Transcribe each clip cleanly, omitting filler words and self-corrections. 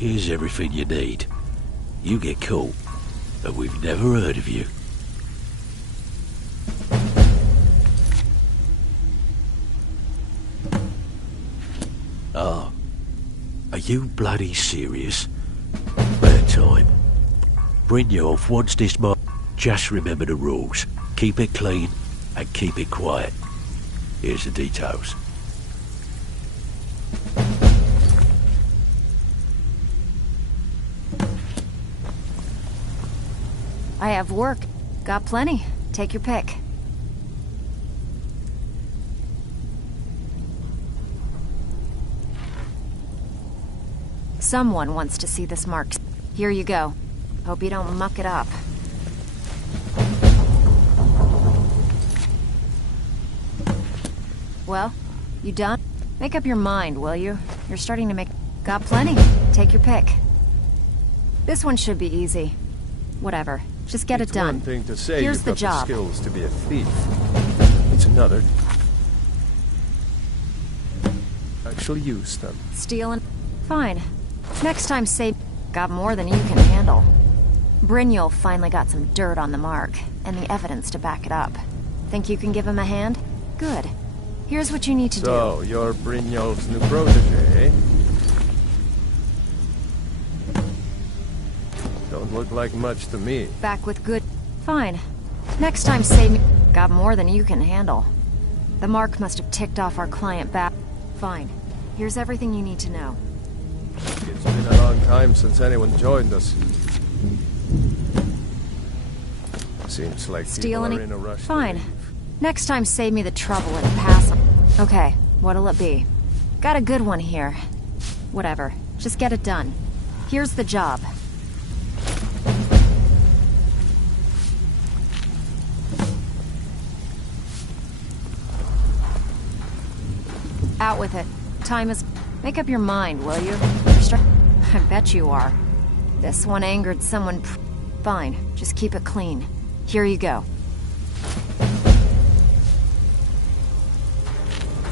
Here's everything you need. You get caught, and we've never heard of you. Oh. Are you bloody serious? Bad time. Brynjolf wants this mark. Just remember the rules. Keep it clean, and keep it quiet. Here's the details. I have work. Got plenty. Take your pick. Someone wants to see this mark. Here you go. Hope you don't muck it up. Well, you done? Make up your mind, will you? You're starting to make... Got plenty. Take your pick. This one should be easy. Whatever. Just get it done. It's one thing to say Here's you've the got job. the skills to be a thief. It's another. Actually use them. Stealing? Fine. Next time say... Got more than you can handle. Brynjolf finally got some dirt on the mark, and the evidence to back it up. Think you can give him a hand? Good. Here's what you need to do. So, you're Brynjolf's new protege, eh? Don't look like much to me. Back with good... Fine. Next time say me... Got more than you can handle. The mark must have ticked off our client back... Fine. Here's everything you need to know. It's been a long time since anyone joined us. Seems like Steal people any... are in a rush. Fine. Next time save me the trouble and pass... Okay, what'll it be? Got a good one here. Whatever. Just get it done. Here's the job. Out with it. Time is... Make up your mind, will you? I bet you are. This one angered someone... Fine, just keep it clean. Here you go.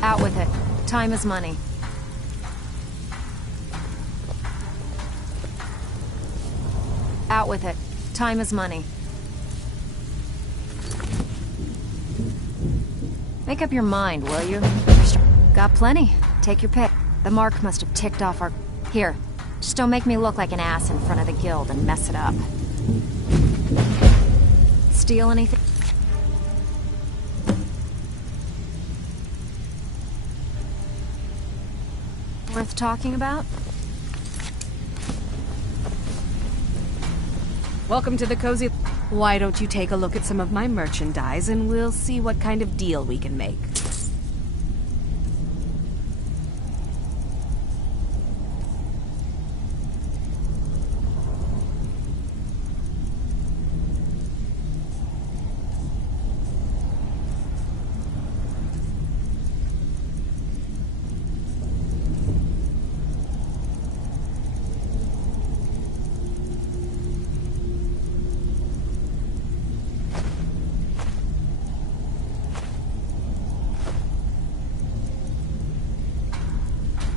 Out with it. Time is money. Out with it. Time is money. Make up your mind, will you? Got plenty. Take your pick. The mark must have ticked off our... Here. Just don't make me look like an ass in front of the guild and mess it up. Steal anything? Worth talking about? Welcome to the Cozy... Why don't you take a look at some of my merchandise and we'll see what kind of deal we can make.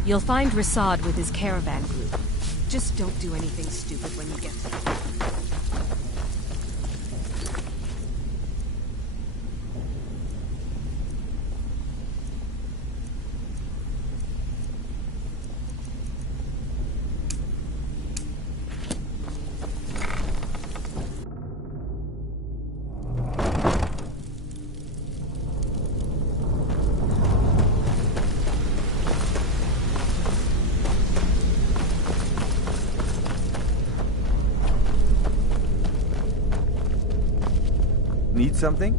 You'll find Rasaad with his caravan group. Just don't do anything stupid when you get there. Need something?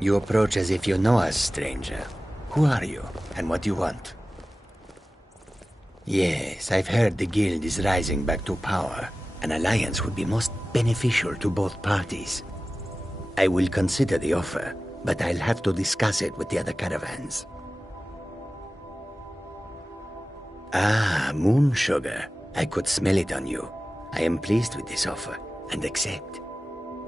You approach as if you know us, stranger. Who are you, and what do you want? Yes, I've heard the guild is rising back to power. An alliance would be most beneficial to both parties. I will consider the offer, but I'll have to discuss it with the other caravans. Ah, moon sugar. I could smell it on you. I am pleased with this offer, and accept.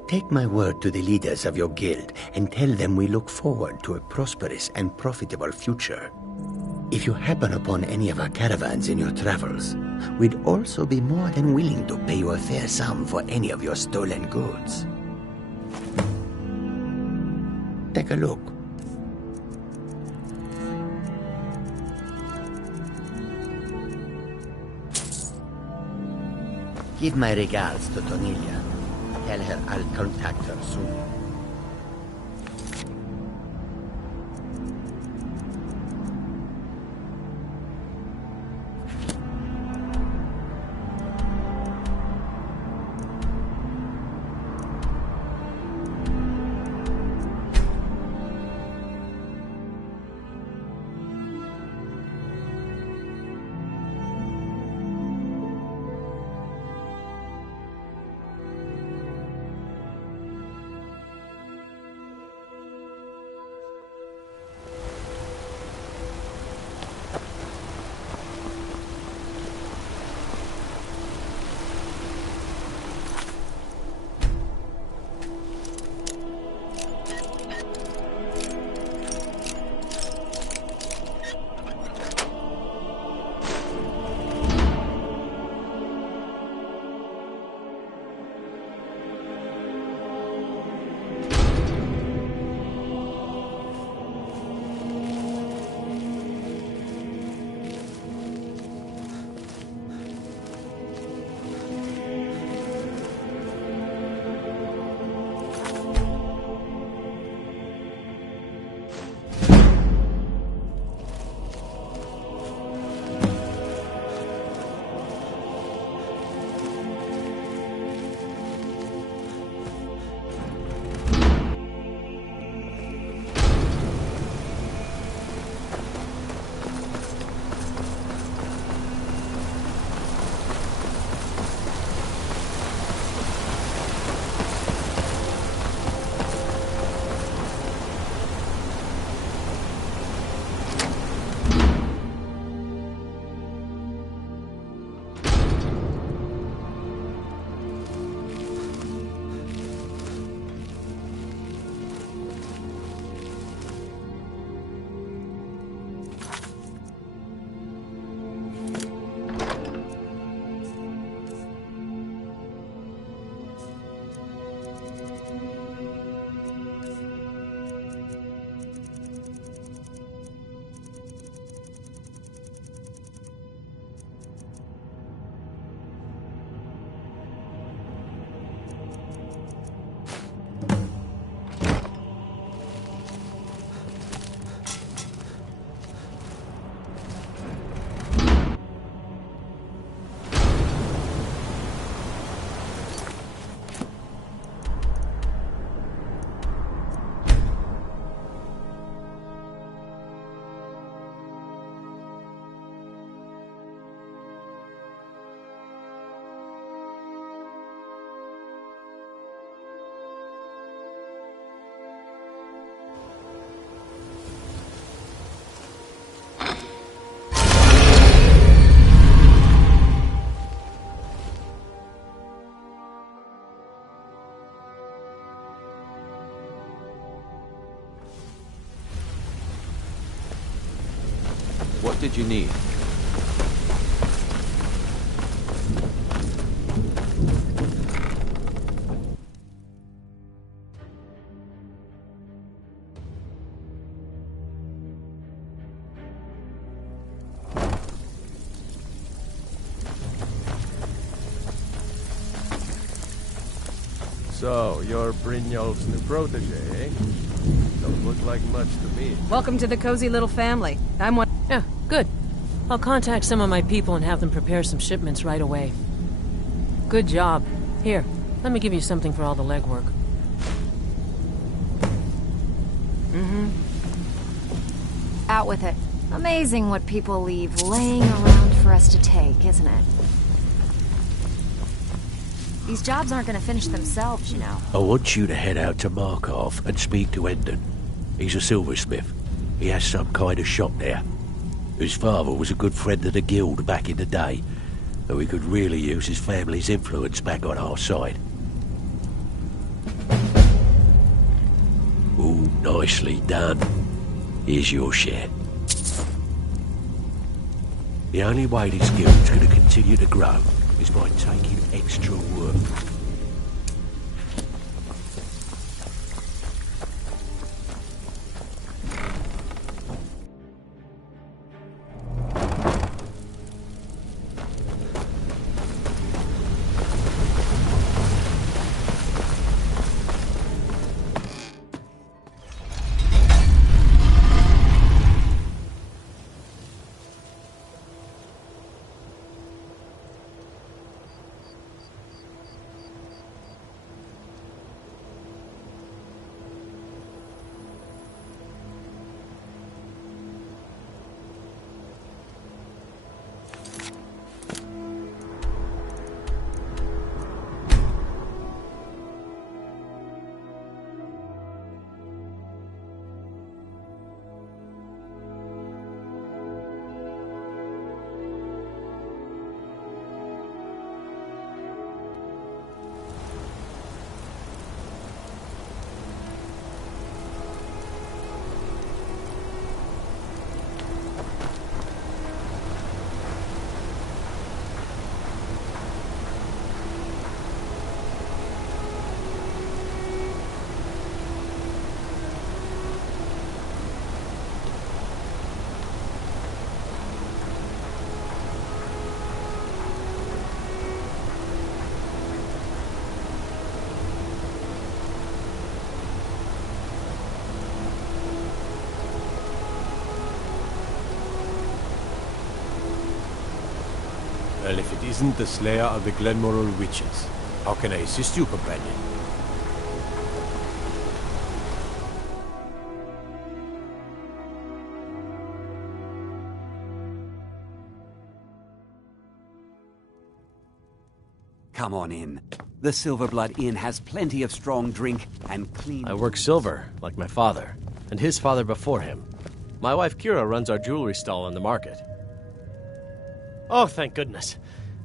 Take my word to the leaders of your guild and tell them we look forward to a prosperous and profitable future. If you happen upon any of our caravans in your travels, we'd also be more than willing to pay you a fair sum for any of your stolen goods. Take a look. Give my regards to Tonilia. Tell her I'll contact her soon. What did you need? So, you're Brynjolf's new protege, eh? Don't look like much to me. Welcome to the cozy little family. I'm one. Yeah, good. I'll contact some of my people and have them prepare some shipments right away. Good job. Here, let me give you something for all the legwork. Out with it. Amazing what people leave laying around for us to take, isn't it? These jobs aren't gonna finish themselves, you know. I want you to head out to Markarth and speak to Endon. He's a silversmith. He has some kind of shop there. His father was a good friend of the guild back in the day, and we could really use his family's influence back on our side. Ooh, nicely done. Here's your share. The only way this guild's going to continue to grow is by taking extra work. Well, if it isn't the Slayer of the Glenmoral Witches, how can I assist you, companion? Come on in. The Silverblood Inn has plenty of strong drink and clean... I work silver, like my father, and his father before him. My wife Kira runs our jewelry stall on the market. Oh, thank goodness.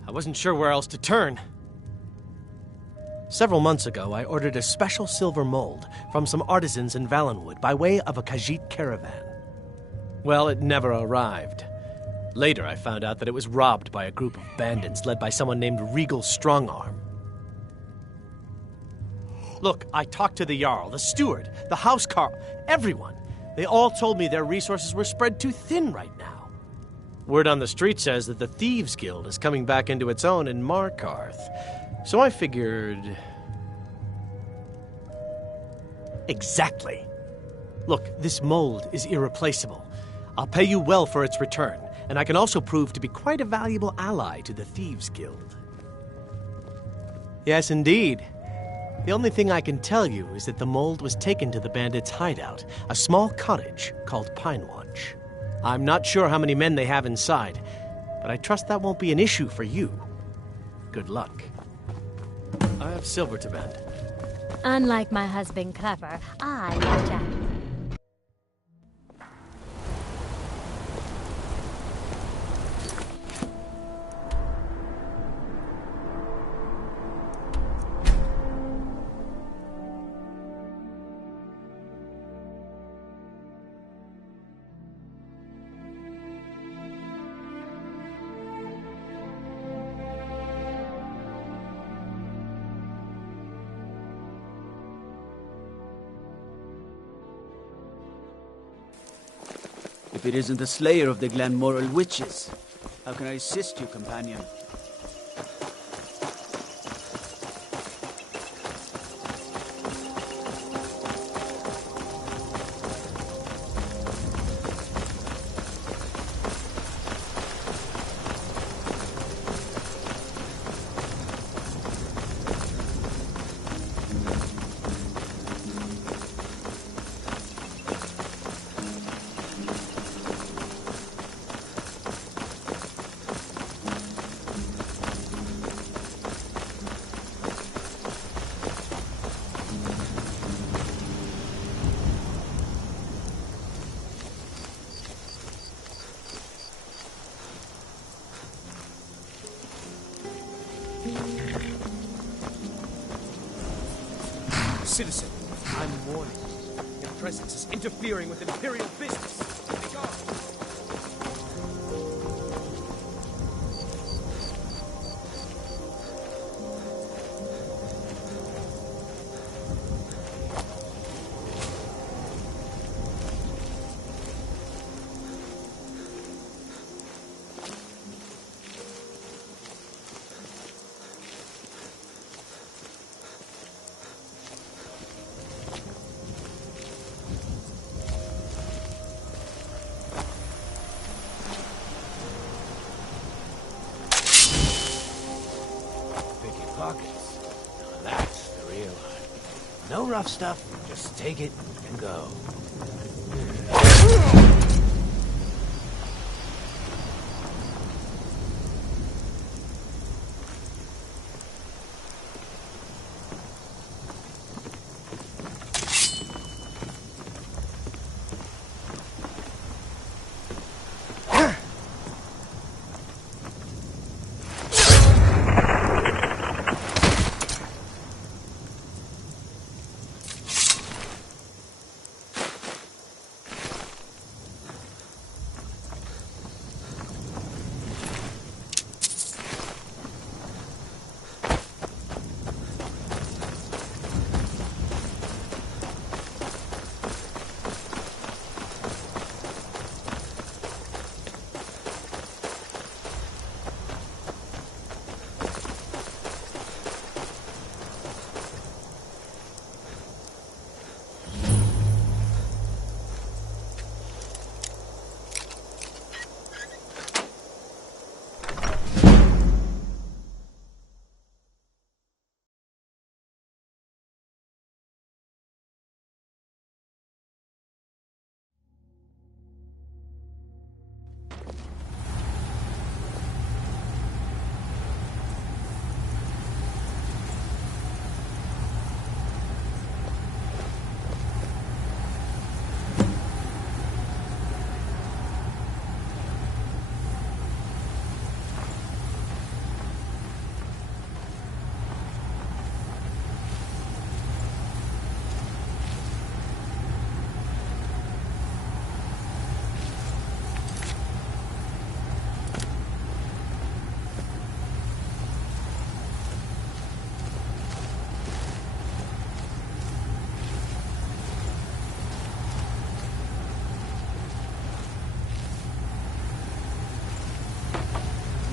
I wasn't sure where else to turn. Several months ago, I ordered a special silver mold from some artisans in Valenwood by way of a Khajiit caravan. Well, it never arrived. Later, I found out that it was robbed by a group of bandits led by someone named Regal Strongarm. Look, I talked to the Jarl, the steward, the housecarl, everyone. They all told me their resources were spread too thin right now. Word on the street says that the Thieves Guild is coming back into its own in Markarth. So I figured... Exactly. Look, this mold is irreplaceable. I'll pay you well for its return, and I can also prove to be quite a valuable ally to the Thieves Guild. Yes, indeed. The only thing I can tell you is that the mold was taken to the bandits' hideout, a small cottage called Pinewatch. I'm not sure how many men they have inside, but I trust that won't be an issue for you. Good luck. I have silver to bend. Unlike my husband Clever, I love Jack. If it isn't the Slayer of the Glenmoral Witches, how can I assist you, companion? Citizen, I'm warning you. Your presence is interfering with Imperial business. Be gone. Pockets. Now that's the real art. No rough stuff, just take it and go.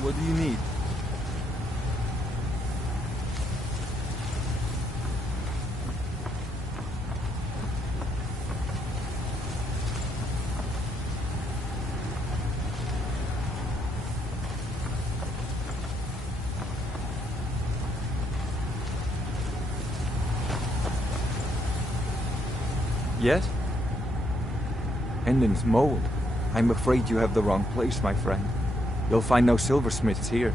What do you need? Yes? Endon's mold. I'm afraid you have the wrong place, my friend. You'll find no silversmiths here.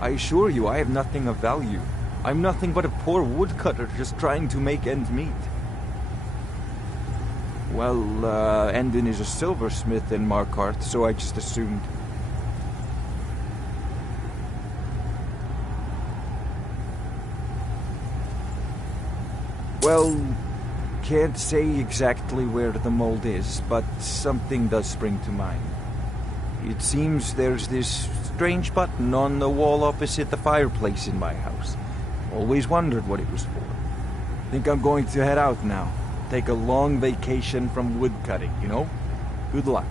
I assure you, I have nothing of value. I'm nothing but a poor woodcutter just trying to make ends meet. Well, Endon is a silversmith in Markarth, so I just assumed. Well, can't say exactly where the mold is, but something does spring to mind. It seems there's this strange button on the wall opposite the fireplace in my house. Always wondered what it was for. Think I'm going to head out now. Take a long vacation from woodcutting, you know? Good luck.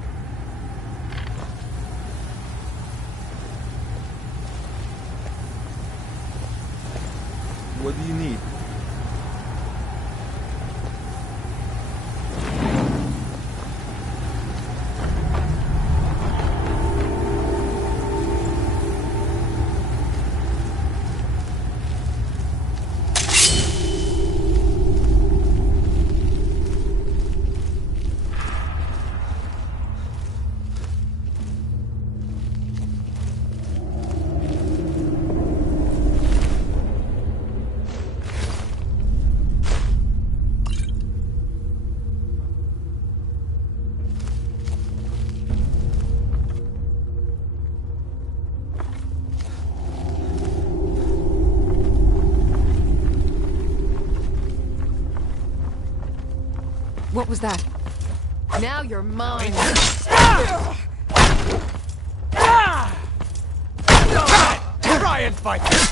What do you need? What was that? Now you're mine. Try and fight!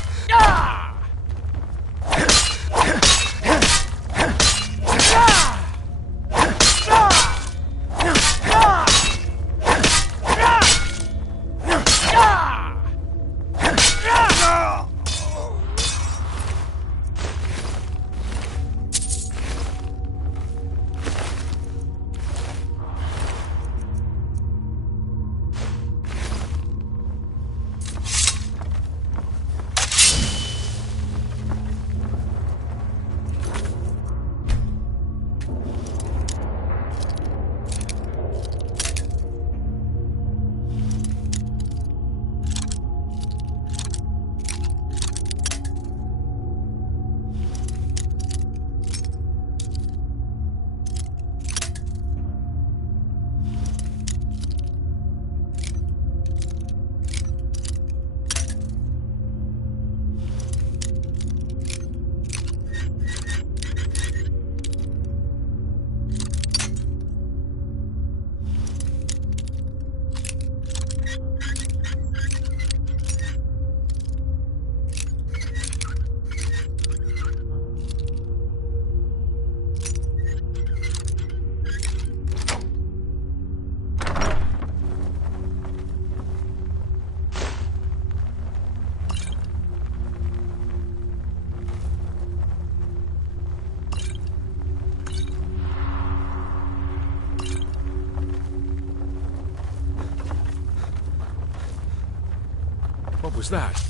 What was that?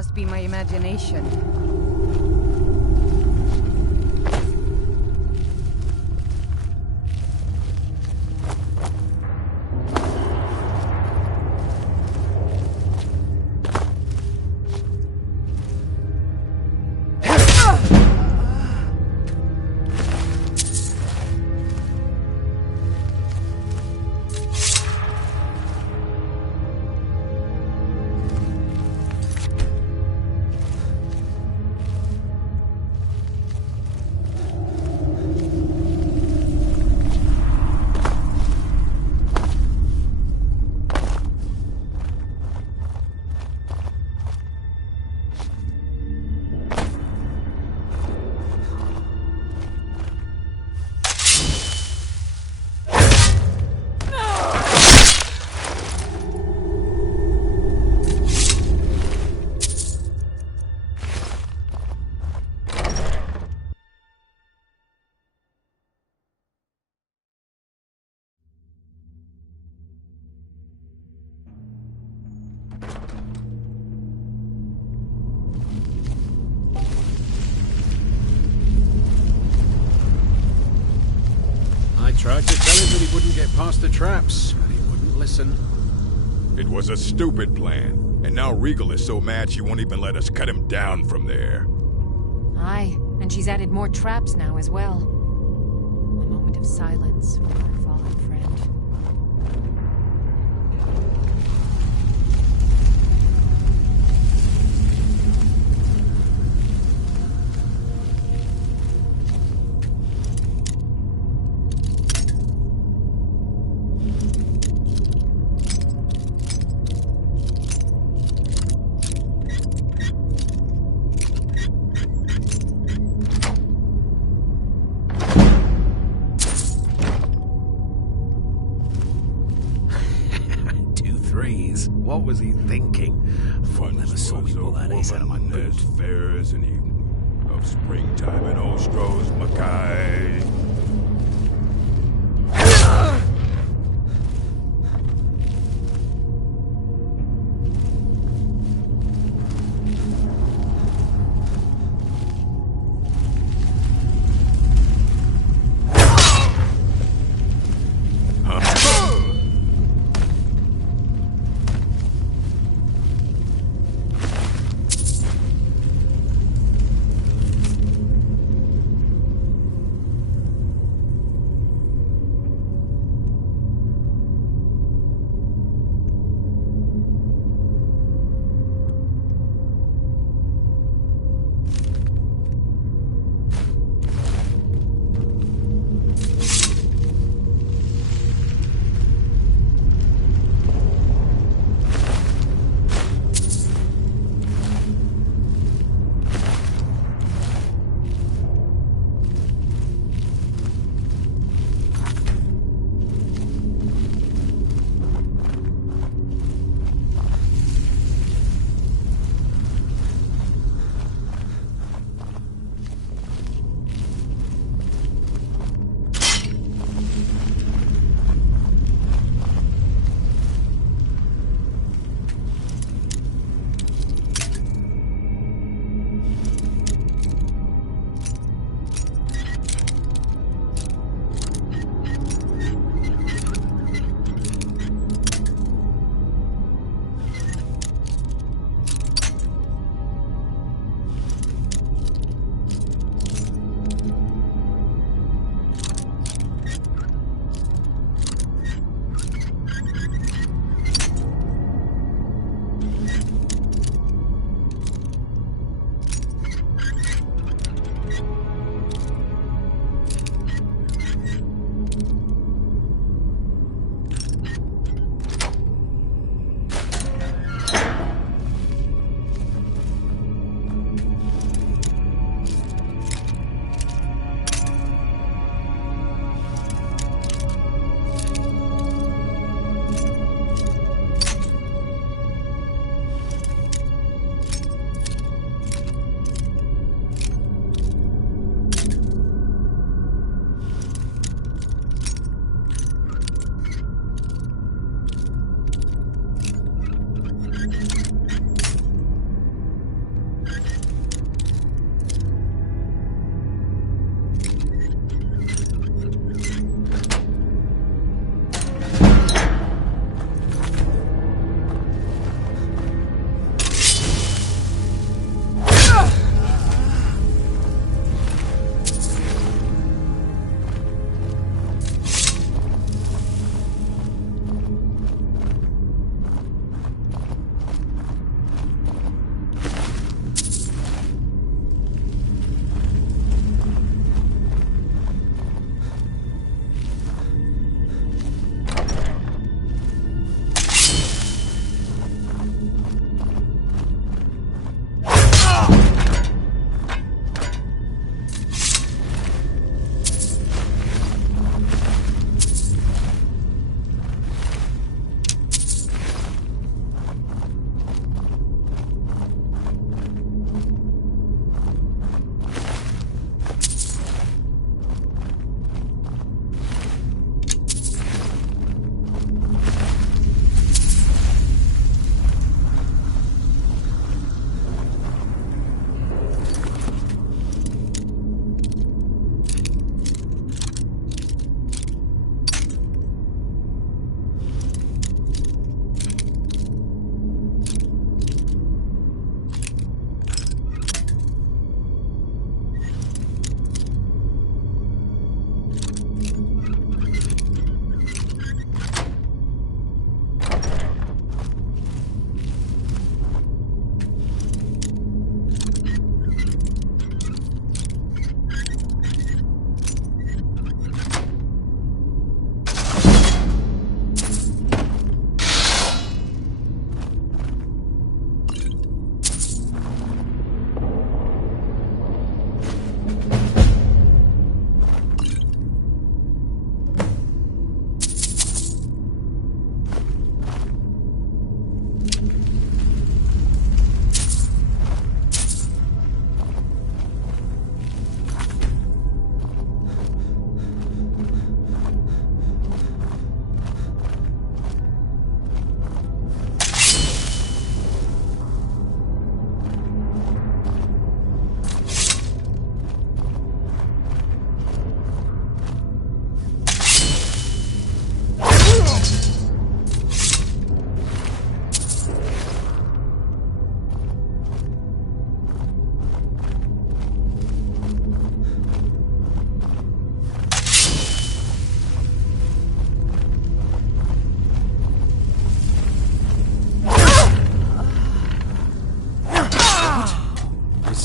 Must be my imagination. Tried to tell him that he wouldn't get past the traps, but he wouldn't listen. It was a stupid plan, and now Regal is so mad she won't even let us cut him down from there. Aye, and she's added more traps now as well. A moment of silence for our fallen friend. What was he thinking? I never saw me pull that ace out of my boot. There's fairs and evening of springtime in Ostro's Mackay.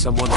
someone...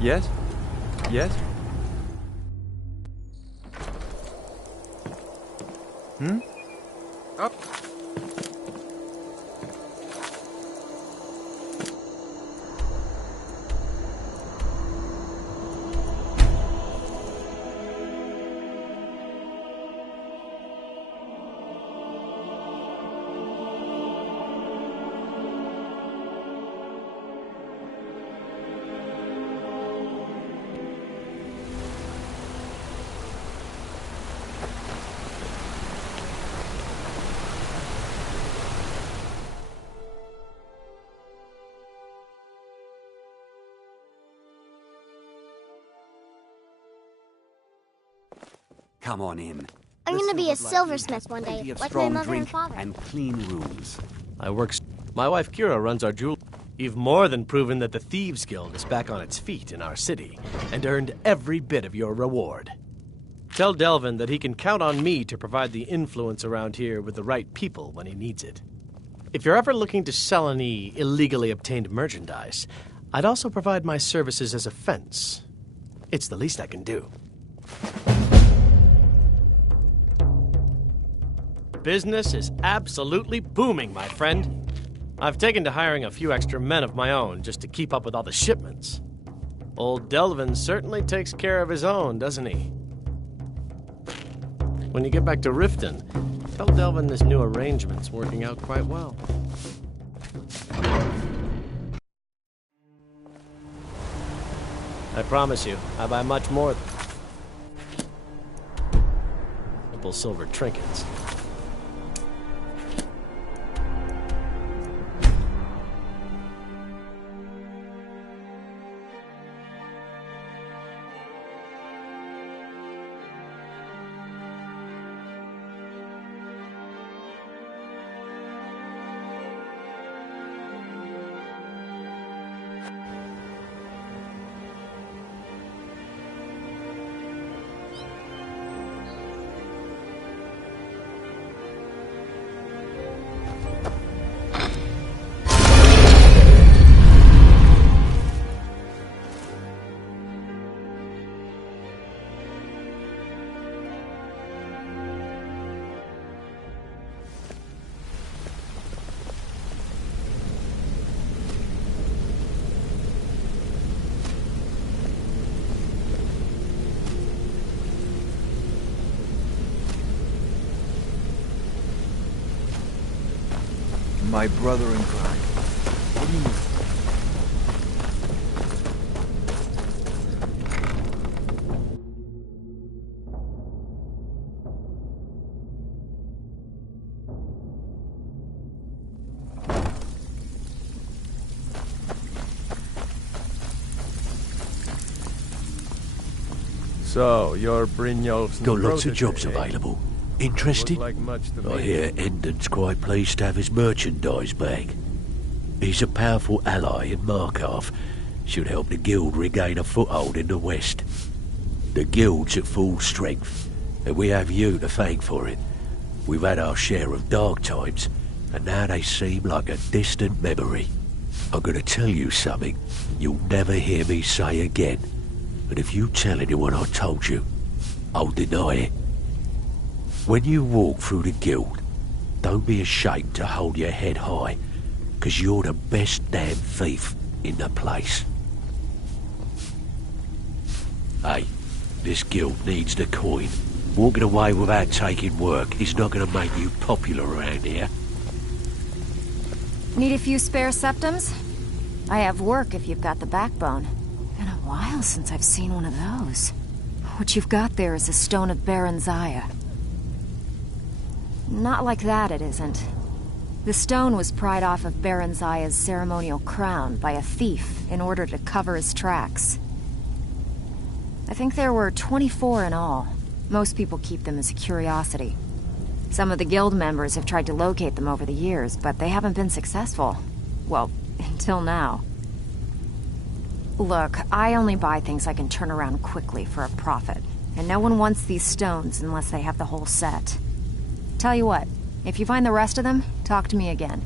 Yes? Yes? Hmm? Up. Come on in. I'm gonna be a silversmith one day, Plenty of like my strong mother and drink father. and clean rooms. My wife Kira runs our jewel. You've more than proven that the Thieves Guild is back on its feet in our city, and earned every bit of your reward. Tell Delvin that he can count on me to provide the influence around here with the right people when he needs it. If you're ever looking to sell any illegally obtained merchandise, I'd also provide my services as a fence. It's the least I can do. Business is absolutely booming, my friend. I've taken to hiring a few extra men of my own just to keep up with all the shipments. Old Delvin certainly takes care of his own, doesn't he? When you get back to Riften, tell Delvin this new arrangement's working out quite well. I promise you, I buy much more than simple silver trinkets. My brother in crime. What do you mean? So, you're Brynjolf's Got new lots of protégé, jobs eh? available. Interested? Look like much to I me. hear Endon's quite pleased to have his merchandise back. He's a powerful ally in Markarth. Should help the guild regain a foothold in the west. The guild's at full strength, and we have you to thank for it. We've had our share of dark times, and now they seem like a distant memory. I'm gonna tell you something you'll never hear me say again, and if you tell anyone I told you, I'll deny it. When you walk through the guild, don't be ashamed to hold your head high, 'cause you're the best damn thief in the place. Hey, this guild needs the coin. Walking away without taking work is not gonna make you popular around here. Need a few spare septums? I have work if you've got the backbone. Been a while since I've seen one of those. What you've got there is a stone of Baron Zaya. Not like that, it isn't. The stone was pried off of Baron Zaya's ceremonial crown by a thief in order to cover his tracks. I think there were 24 in all. Most people keep them as a curiosity. Some of the guild members have tried to locate them over the years, but they haven't been successful. Well, until now. Look, I only buy things I can turn around quickly for a profit, and no one wants these stones unless they have the whole set. Tell you what, if you find the rest of them, talk to me again.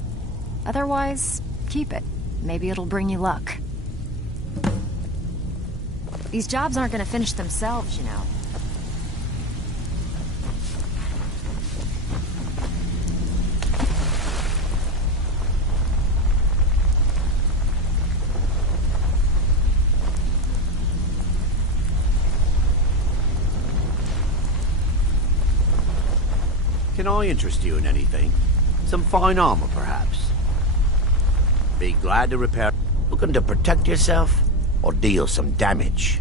Otherwise, keep it. Maybe it'll bring you luck. These jobs aren't gonna finish themselves, you know. Can I interest you in anything? Some fine armor, perhaps? Be glad to repair. Looking to protect yourself, or deal some damage?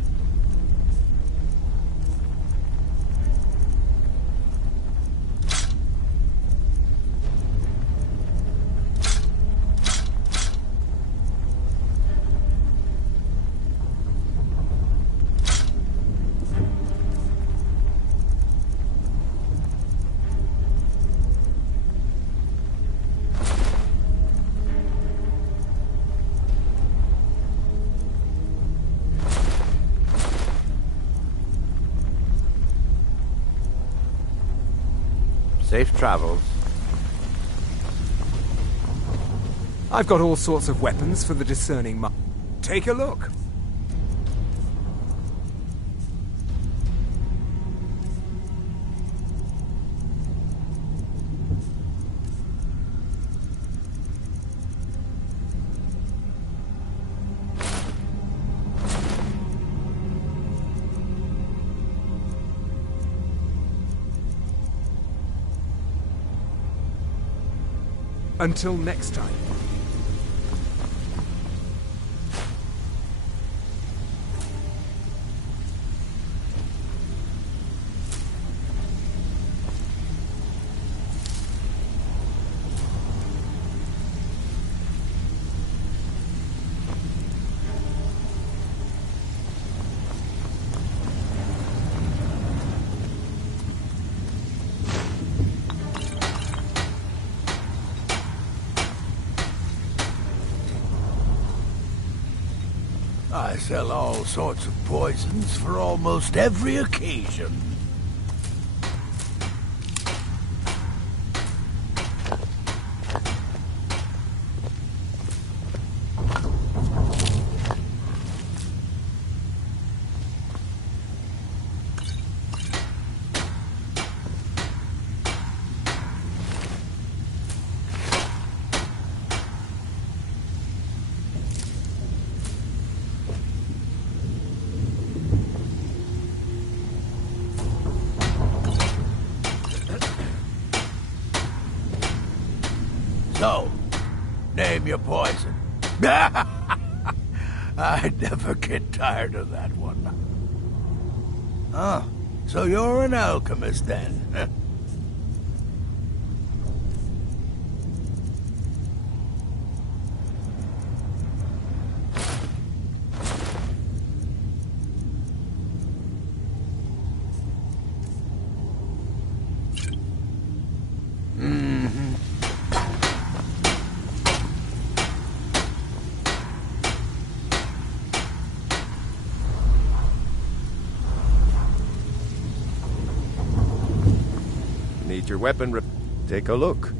Safe travels. I've got all sorts of weapons for the discerning mind. Take a look. Until next time. I sell all sorts of poisons for almost every occasion. So, name your poison. I never get tired of that one. Oh, so you're an alchemist then? Need your weapon take a look.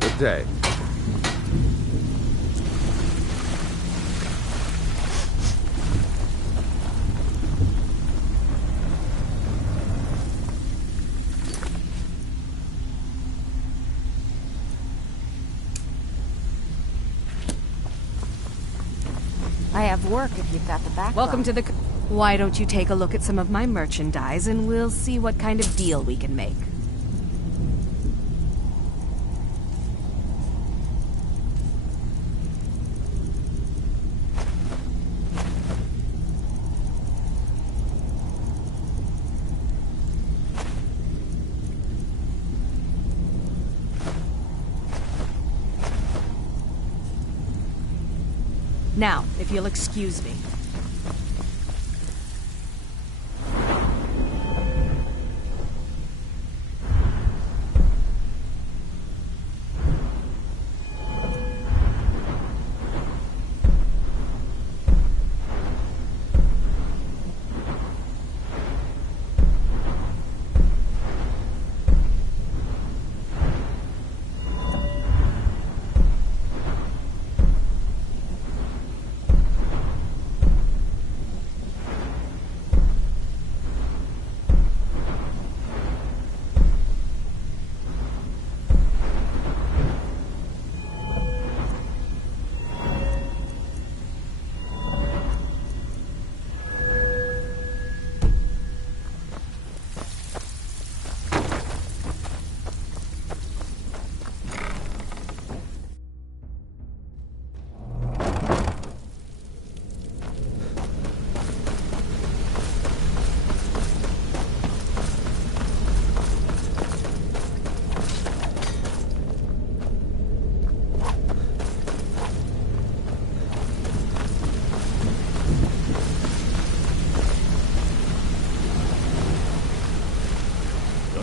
Good day. I have work if you've got the backbone. Welcome to the... Why don't you take a look at some of my merchandise and we'll see what kind of deal we can make. Now, if you'll excuse me.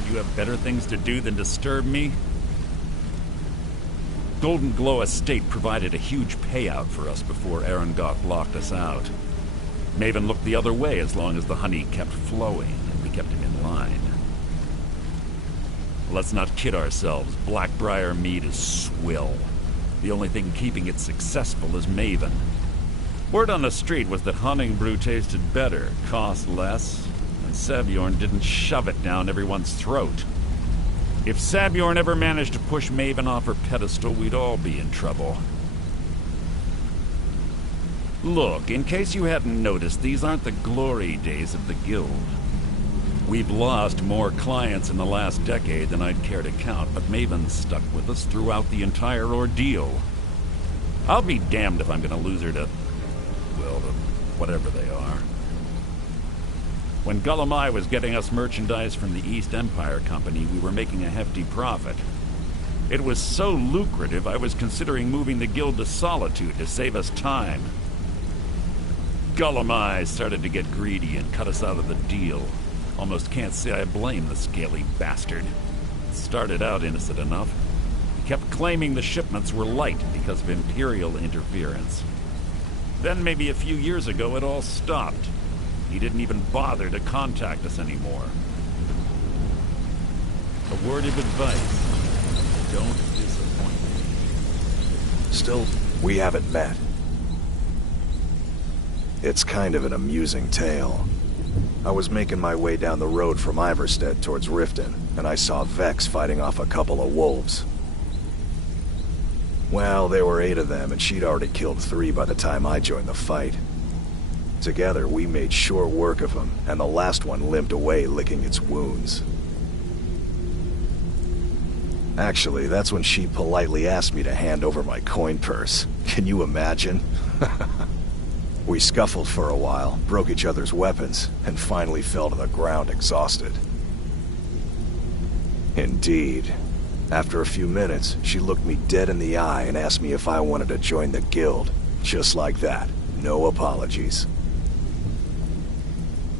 You have better things to do than disturb me? Golden Glow Estate provided a huge payout for us before Aaron Goth locked us out. Maven looked the other way as long as the honey kept flowing and we kept him in line. Let's not kid ourselves. Blackbriar mead is swill. The only thing keeping it successful is Maven. Word on the street was that Hunting Brew tasted better, cost less, and Sabjorn didn't shove it down everyone's throat. If Sabjorn ever managed to push Maven off her pedestal, we'd all be in trouble. Look, in case you hadn't noticed, these aren't the glory days of the guild. We've lost more clients in the last decade than I'd care to count, but Maven's stuck with us throughout the entire ordeal. I'll be damned if I'm gonna lose her to, well, to whatever they are. When Gullumai was getting us merchandise from the East Empire Company, we were making a hefty profit. It was so lucrative, I was considering moving the guild to Solitude to save us time. Gullumai started to get greedy and cut us out of the deal. Almost can't say I blame the scaly bastard. It started out innocent enough. He kept claiming the shipments were light because of Imperial interference. Then maybe a few years ago it all stopped. He didn't even bother to contact us anymore. A word of advice. Don't disappoint me. Still, we haven't met. It's kind of an amusing tale. I was making my way down the road from Iverstead towards Riften, and I saw Vex fighting off a couple of wolves. Well, there were 8 of them, and she'd already killed 3 by the time I joined the fight. Together, we made short work of him, and the last one limped away licking its wounds. Actually, that's when she politely asked me to hand over my coin purse. Can you imagine? We scuffled for a while, broke each other's weapons, and finally fell to the ground exhausted. Indeed. After a few minutes, she looked me dead in the eye and asked me if I wanted to join the guild. Just like that. No apologies.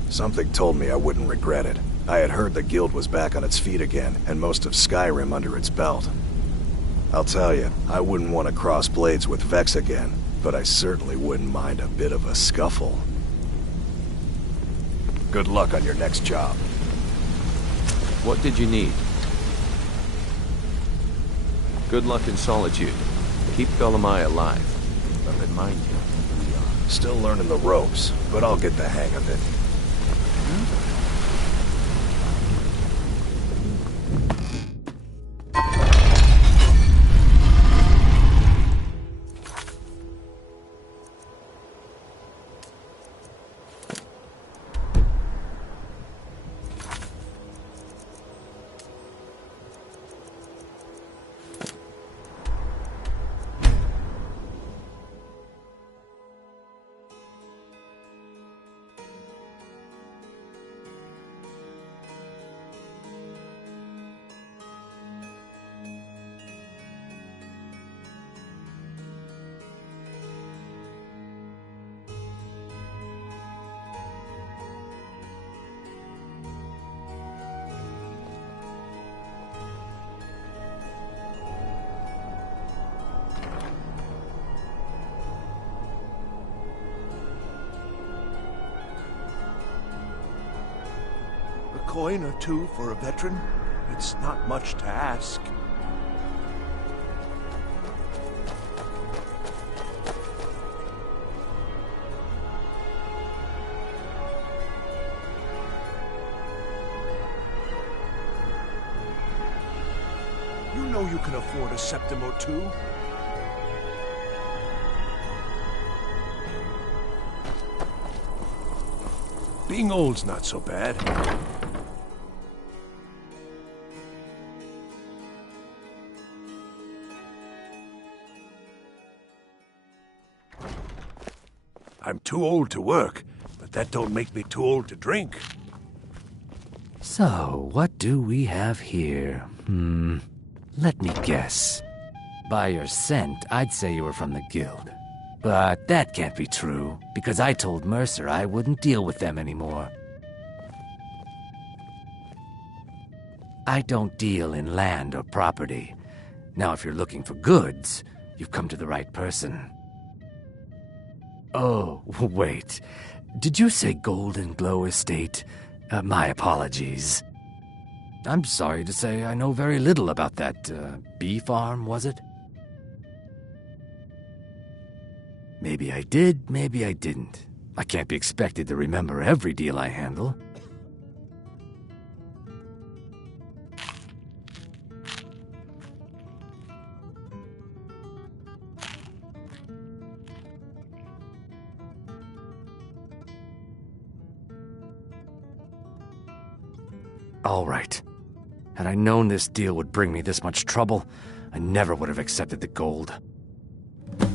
Something told me I wouldn't regret it. I had heard the guild was back on its feet again, and most of Skyrim under its belt. I'll tell you, I wouldn't want to cross blades with Vex again, but I certainly wouldn't mind a bit of a scuffle. Good luck on your next job. What did you need? Good luck in Solitude. Keep Gullumai alive. But remind you who we are. Still learning the ropes, but I'll get the hang of it. coin or two for a veteran? It's not much to ask. You know you can afford a septim or two. Being old's not so bad. I'm too old to work, but that don't make me too old to drink. So, what do we have here? Let me guess. By your scent, I'd say you were from the Guild. But that can't be true, because I told Mercer I wouldn't deal with them anymore. I don't deal in land or property. Now, if you're looking for goods, you've come to the right person. Oh, wait. Did you say Golden Glow Estate? My apologies. I'm sorry to say I know very little about that, bee farm, was it? Maybe I did, maybe I didn't. I can't be expected to remember every deal I handle. All right. Had I known this deal would bring me this much trouble, I never would have accepted the gold.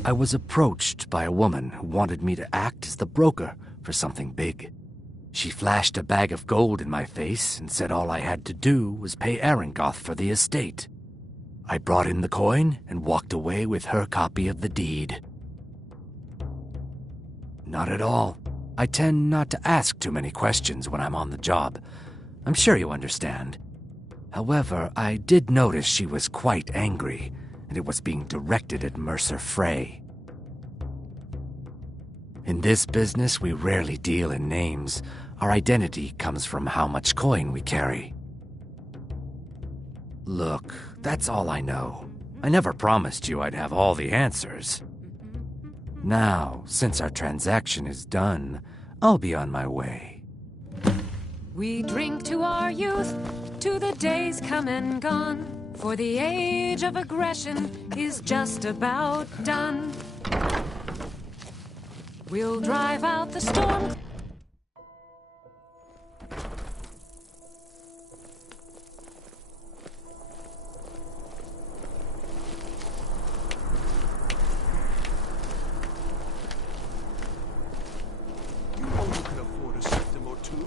I was approached by a woman who wanted me to act as the broker for something big. She flashed a bag of gold in my face and said all I had to do was pay Arangoth for the estate. I brought in the coin and walked away with her copy of the deed. Not at all. I tend not to ask too many questions when I'm on the job. I'm sure you understand. However, I did notice she was quite angry, and it was being directed at Mercer Frey. In this business, we rarely deal in names. Our identity comes from how much coin we carry. Look, that's all I know. I never promised you I'd have all the answers. Now, since our transaction is done, I'll be on my way. We drink to our youth, to the days come and gone, for the age of aggression is just about done. We'll drive out the storm. You know you can afford a septim or two.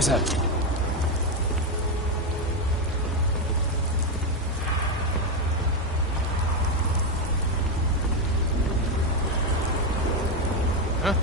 was that? Huh?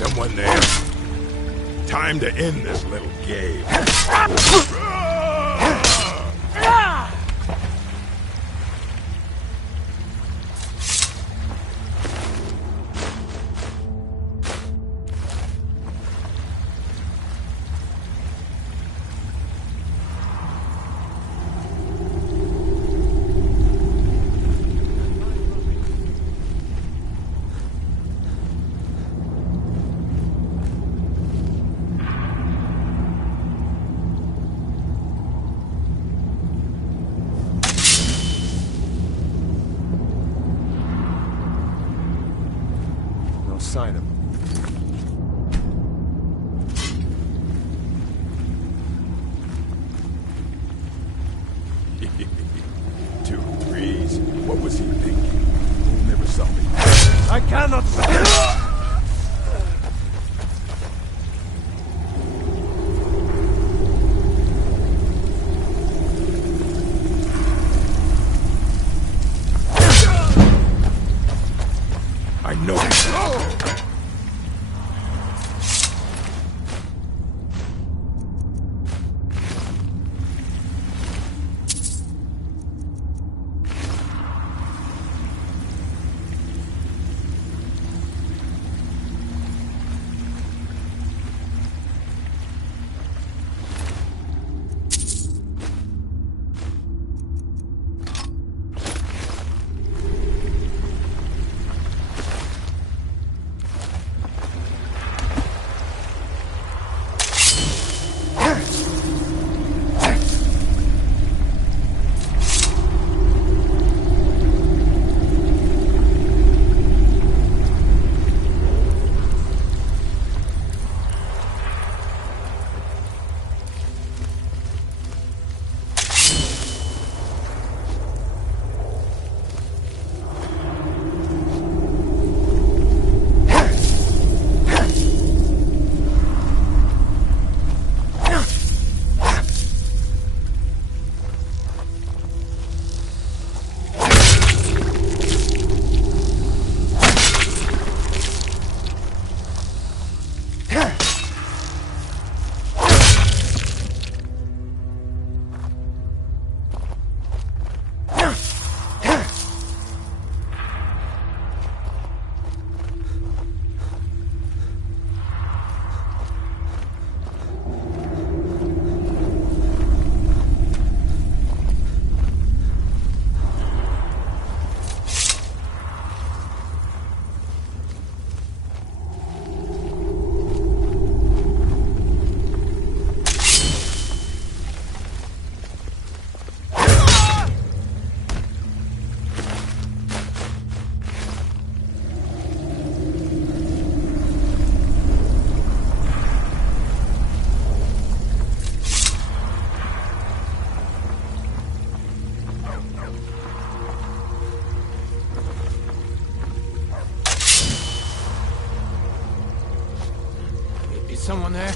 Someone there? Time to end this little game. Sign him. Two threes. What was he thinking? Who never saw me? I cannot. I know it. Someone there?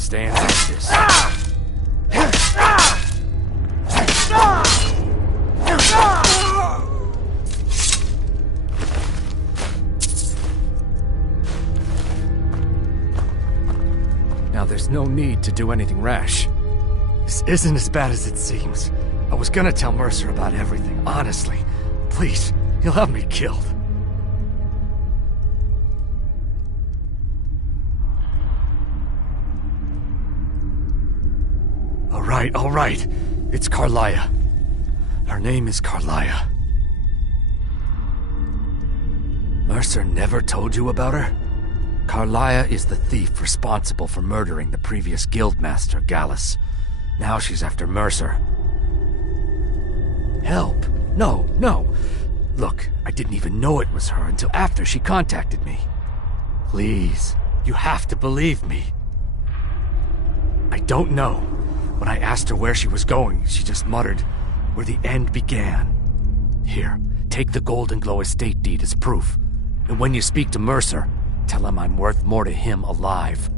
staying out of this. Now there's no need to do anything rash. This isn't as bad as it seems. I was gonna tell Mercer about everything, honestly. Please, he'll have me killed. All right. It's Carlia. Her name is Carlia. Mercer never told you about her? Carlia is the thief responsible for murdering the previous guildmaster, Gallus. Now she's after Mercer. Help? No. Look, I didn't even know it was her until after she contacted me. Please, you have to believe me. I don't know. When I asked her where she was going, she just muttered, "Where the end began." Here, take the Golden Glow estate deed as proof. And when you speak to Mercer, tell him I'm worth more to him alive.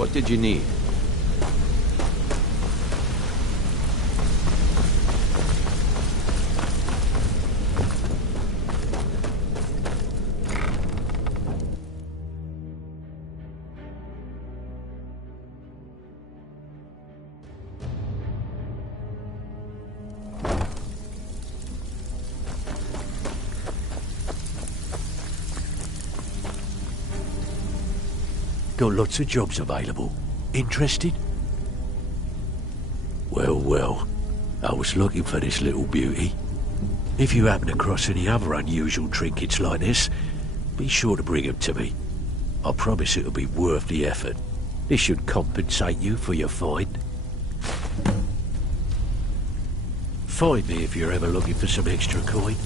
What did you need? Got lots of jobs available. Interested? Well, I was looking for this little beauty. If you happen across any other unusual trinkets like this, be sure to bring them to me. I promise it'll be worth the effort. This should compensate you for your find. Find me if you're ever looking for some extra coin.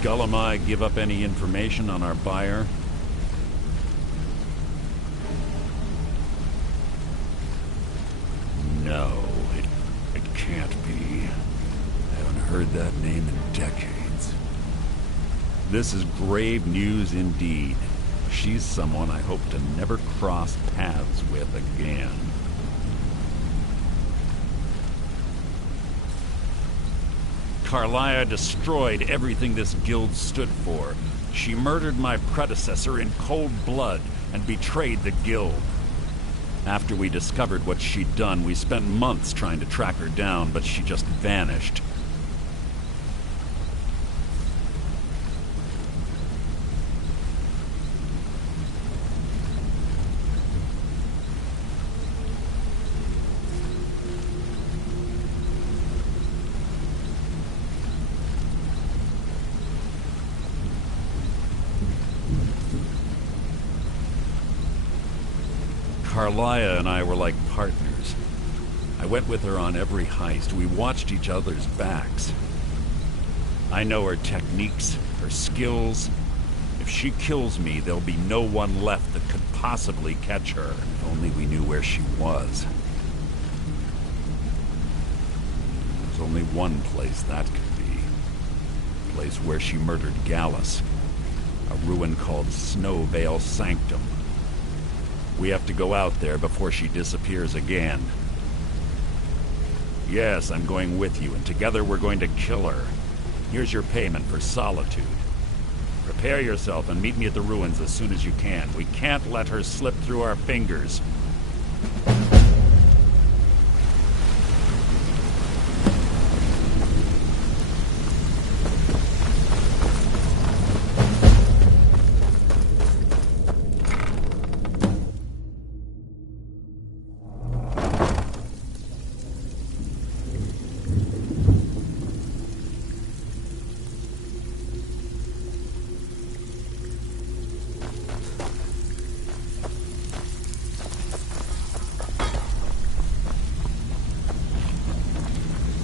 Gulamai give up any information on our buyer? No, it can't be. I haven't heard that name in decades. This is grave news indeed. She's someone I hope to never cross paths with again. Karliah destroyed everything this guild stood for. She murdered my predecessor in cold blood and betrayed the guild. After we discovered what she'd done, we spent months trying to track her down, but she just vanished. Karliah and I were like partners. I went with her on every heist. We watched each other's backs. I know her techniques, her skills. If she kills me, there'll be no one left that could possibly catch her. If only we knew where she was. There's only one place that could be. The place where she murdered Gallus. A ruin called Snowvale Sanctum. We have to go out there before she disappears again. Yes, I'm going with you, and together we're going to kill her. Here's your payment for solitude. Prepare yourself and meet me at the ruins as soon as you can. We can't let her slip through our fingers.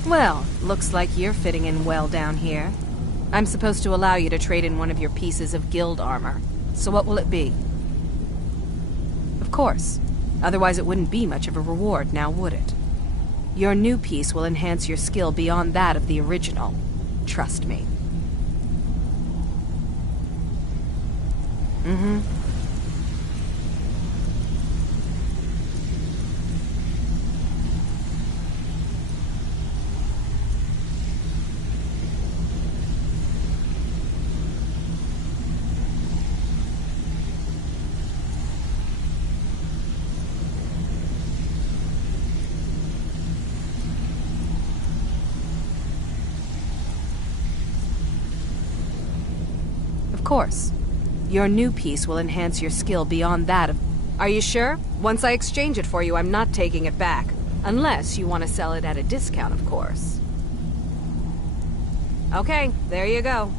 Well, looks like you're fitting in well down here. I'm supposed to allow you to trade in one of your pieces of guild armor. So what will it be? Of course. Otherwise it wouldn't be much of a reward, now would it? Your new piece will enhance your skill beyond that of the original. Trust me. Mm-hmm. Of course. Your new piece will enhance your skill beyond that of... Are you sure? Once I exchange it for you, I'm not taking it back. Unless you want to sell it at a discount, of course. Okay, there you go.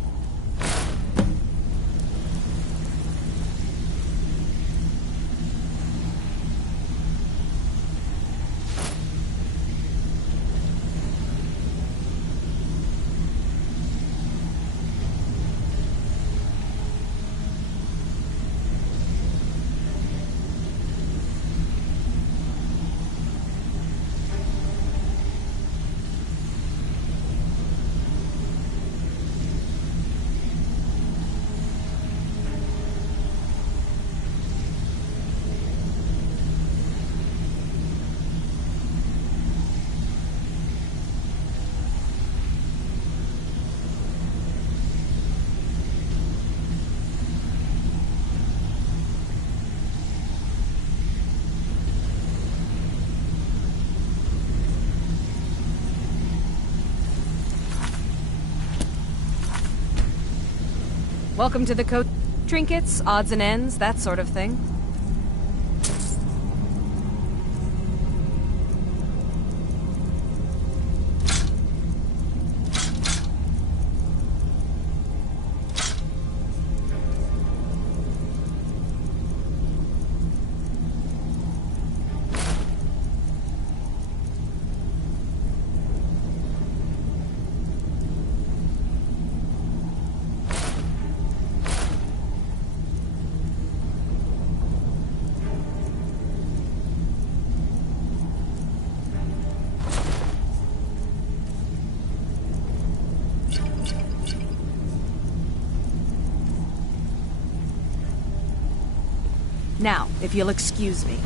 Welcome to the coat. Trinkets, odds and ends, that sort of thing. Now, if you'll excuse me.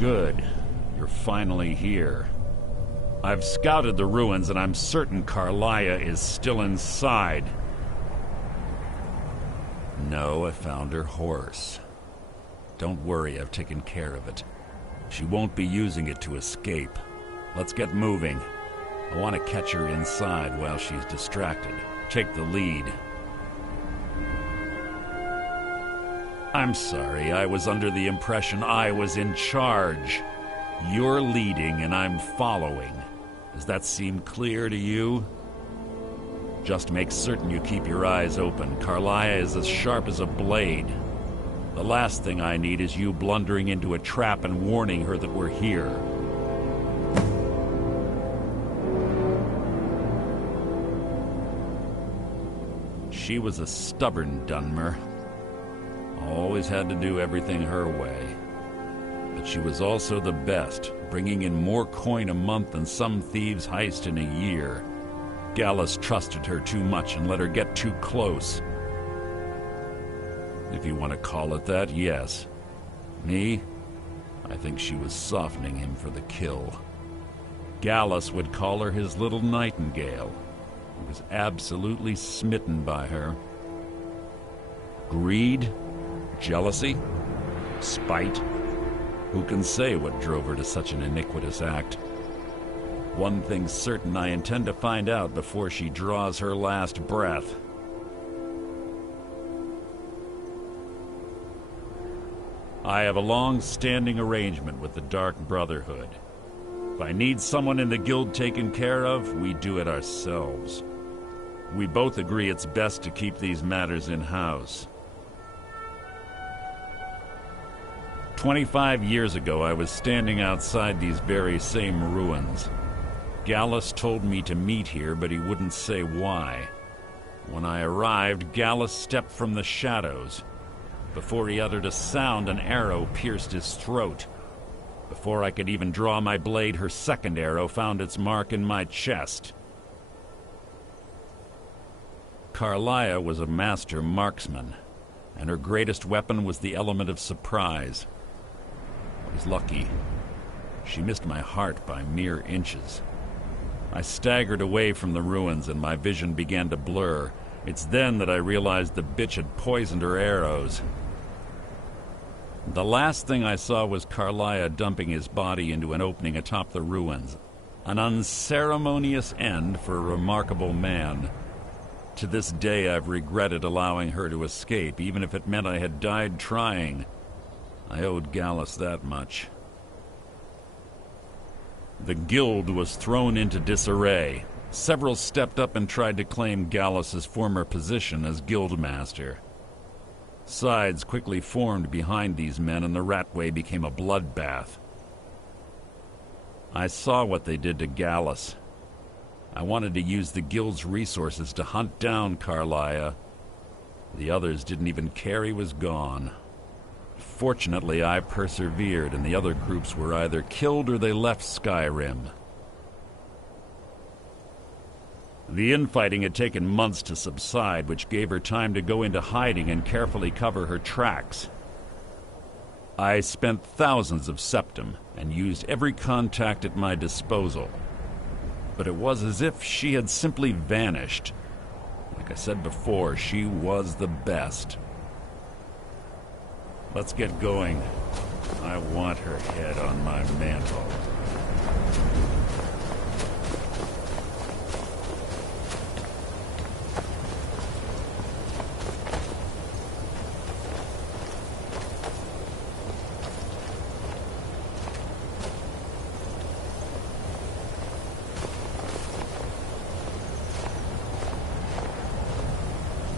Good. You're finally here. I've scouted the ruins and I'm certain Karliah is still inside. No, I found her horse. Don't worry, I've taken care of it. She won't be using it to escape. Let's get moving. I want to catch her inside while she's distracted. Take the lead. I'm sorry, I was under the impression I was in charge. You're leading and I'm following. Does that seem clear to you? Just make certain you keep your eyes open. Karliah is as sharp as a blade. The last thing I need is you blundering into a trap and warning her that we're here. She was a stubborn Dunmer. Always had to do everything her way. But she was also the best, bringing in more coin a month than some thieves heist in a year. Gallus trusted her too much and let her get too close. If you want to call it that, yes. Me? I think she was softening him for the kill. Gallus would call her his little nightingale. He was absolutely smitten by her. Greed? Jealousy? Spite? Who can say what drove her to such an iniquitous act? One thing's certain, I intend to find out before she draws her last breath. I have a long-standing arrangement with the Dark Brotherhood. If I need someone in the guild taken care of, we do it ourselves. We both agree it's best to keep these matters in-house. 25 years ago, I was standing outside these very same ruins. Gallus told me to meet here, but he wouldn't say why. When I arrived, Gallus stepped from the shadows. Before he uttered a sound, an arrow pierced his throat. Before I could even draw my blade, her second arrow found its mark in my chest. Karliah was a master marksman, and her greatest weapon was the element of surprise. I was lucky. She missed my heart by mere inches. I staggered away from the ruins and my vision began to blur. It's then that I realized the bitch had poisoned her arrows. The last thing I saw was Karliah dumping his body into an opening atop the ruins. An unceremonious end for a remarkable man. To this day I've regretted allowing her to escape, even if it meant I had died trying. I owed Gallus that much. The guild was thrown into disarray. Several stepped up and tried to claim Gallus's former position as guildmaster. Sides quickly formed behind these men, and the Ratway became a bloodbath. I saw what they did to Gallus. I wanted to use the guild's resources to hunt down Karliah. The others didn't even care he was gone. Fortunately, I persevered, and the other groups were either killed or they left Skyrim. The infighting had taken months to subside, which gave her time to go into hiding and carefully cover her tracks. I spent thousands of septum and used every contact at my disposal. But it was as if she had simply vanished. Like I said before, she was the best. Let's get going. I want her head on my mantle.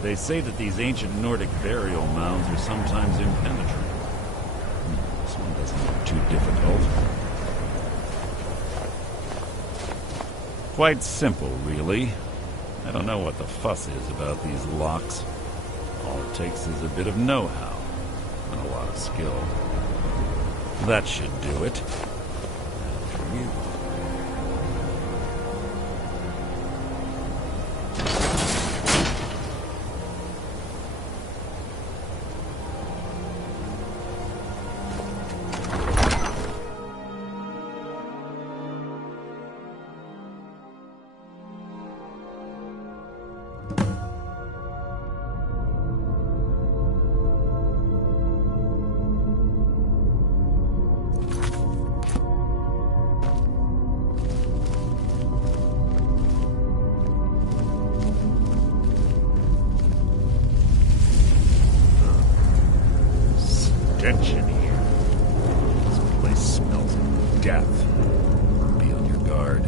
They say that these ancient Nordic burial mounds are sometimes impenetrable. This one doesn't look too difficult. Quite simple, really. I don't know what the fuss is about these locks. All it takes is a bit of know-how and a lot of skill. That should do it. After you. death. Be on your guard.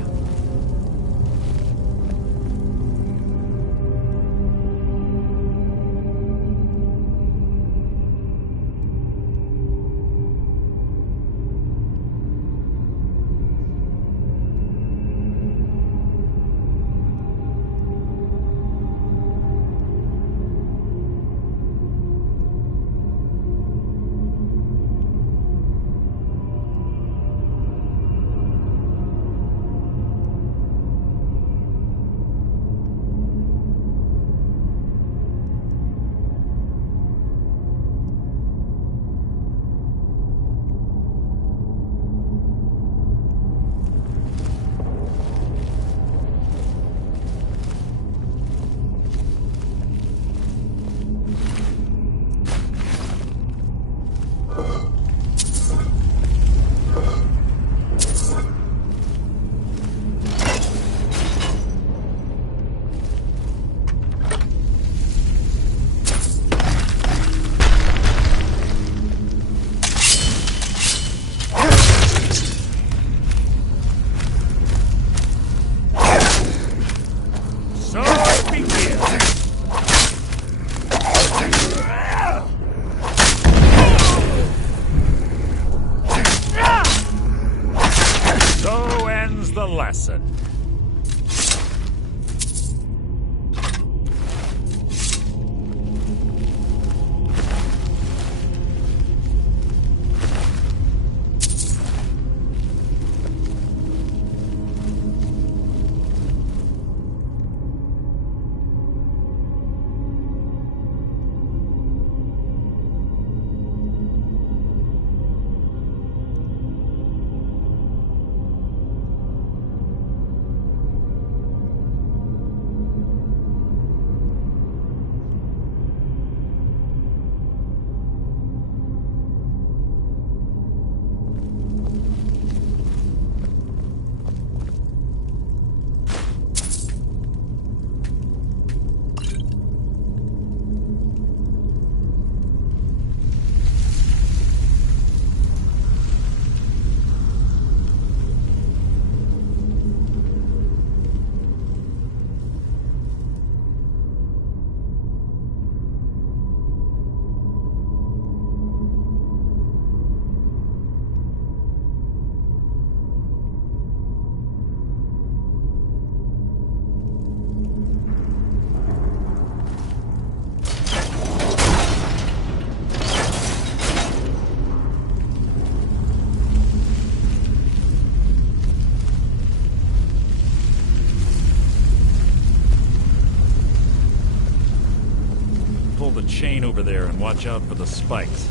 Chain over there and watch out for the spikes.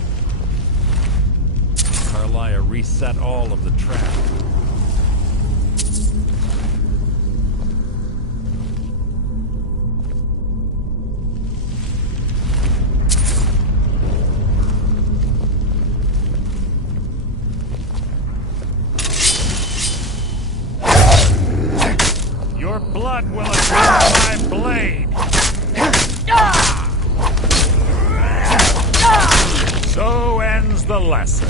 Carlia reset all of the traps. Your blood will attract my blade. So ends the lesson.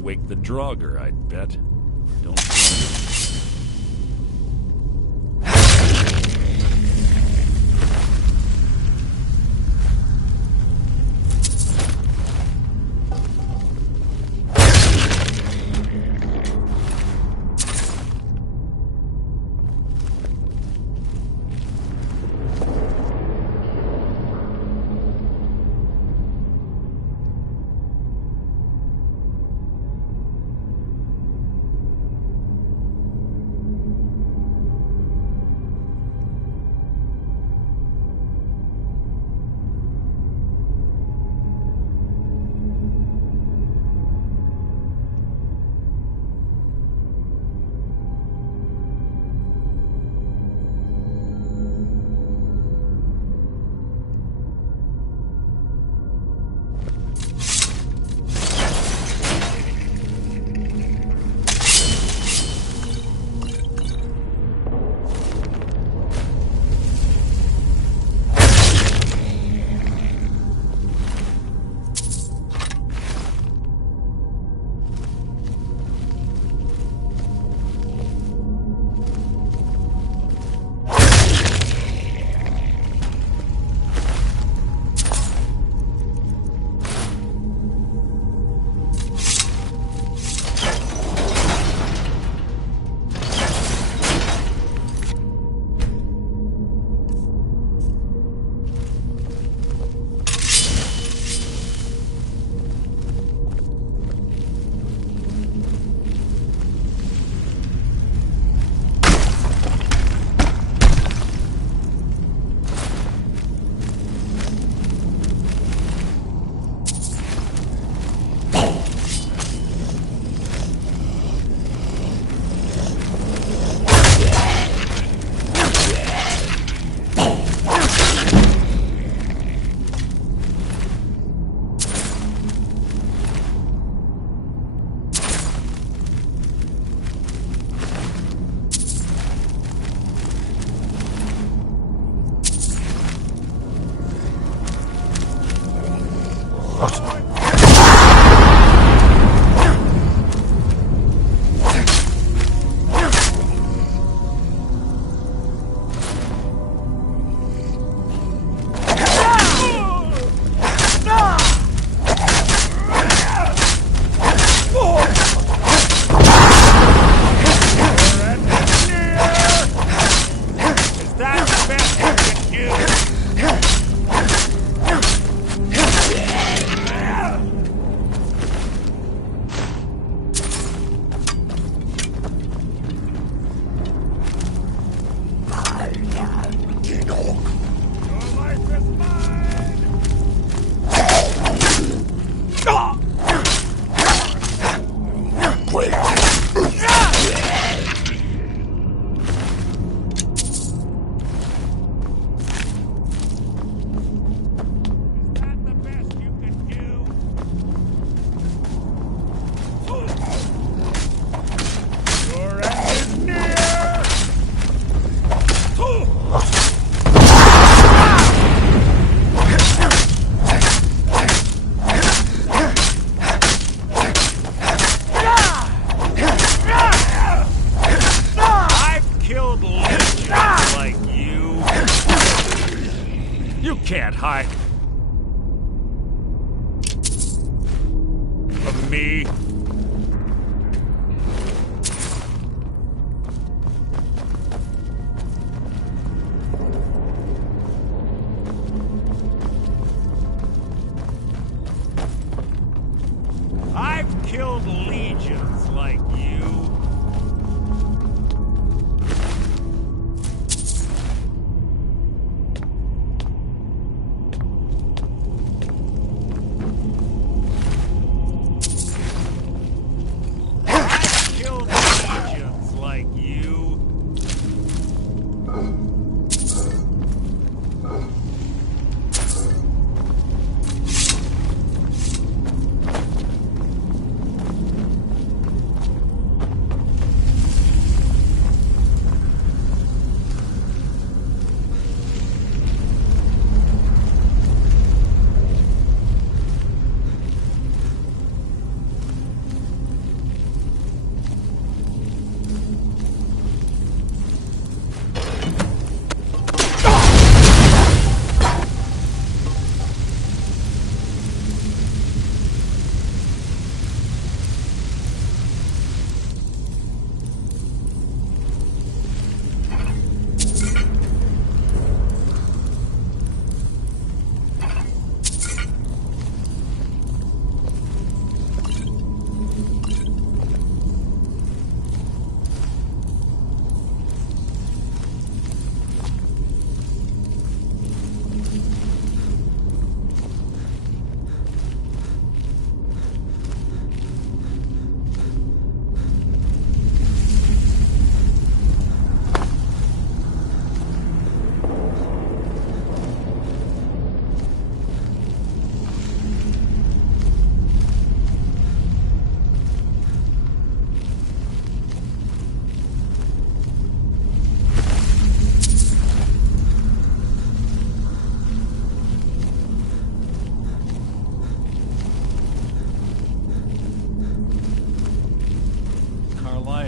wake the Draugr, I'd bet. Don't blame can't hide from me. I've killed legions like you.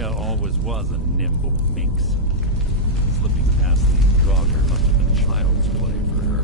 Maya always was a nimble minx. Slipping past the Draugr must have been child's play for her.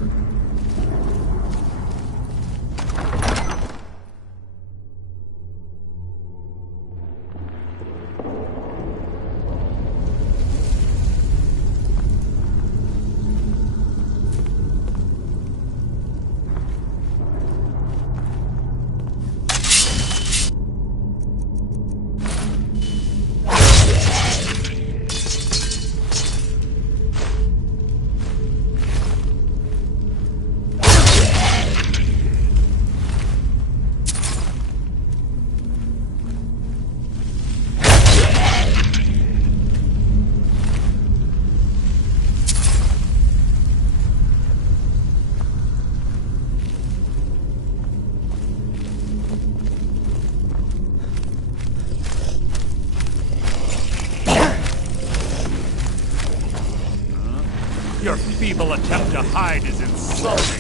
Your feeble attempt to hide is insulting.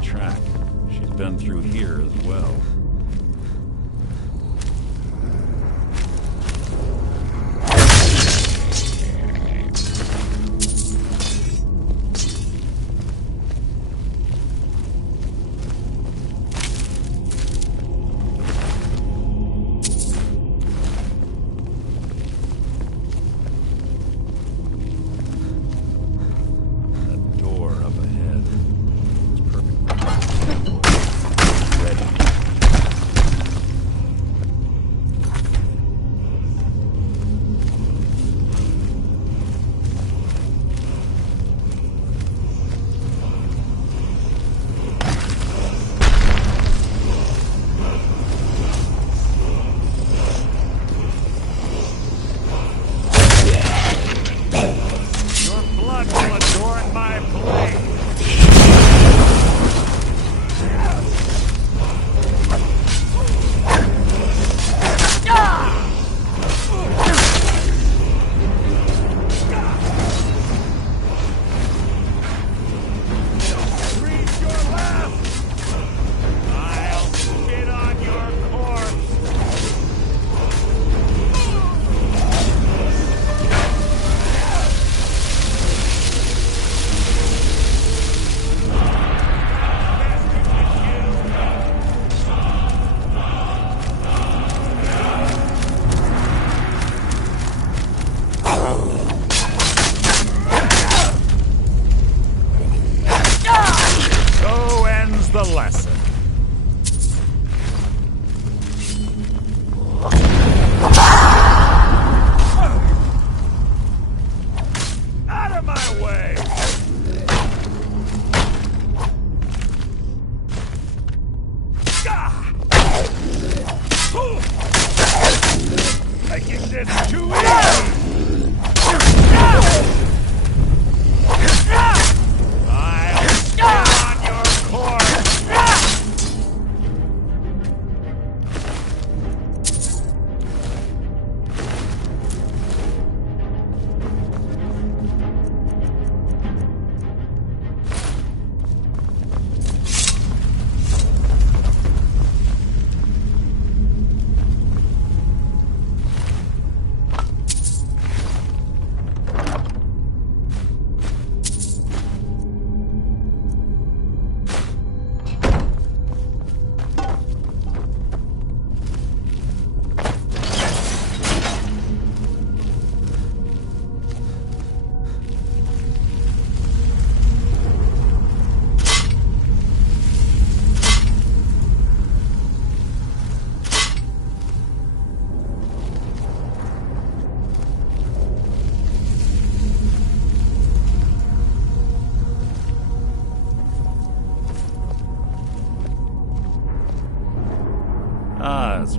Track. She's been through here as well. That door up ahead. It's perfect. Ready.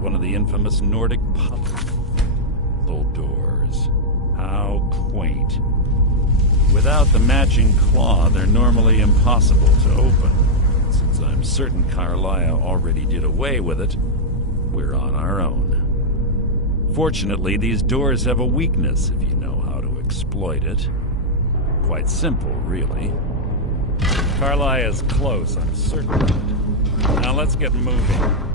one of the infamous Nordic puzzle doors. How quaint. Without the matching claw, they're normally impossible to open. Since I'm certain Carlia already did away with it, we're on our own. Fortunately, these doors have a weakness if you know how to exploit it. Quite simple, really. Carlia is close, I'm certain of it. Now let's get moving.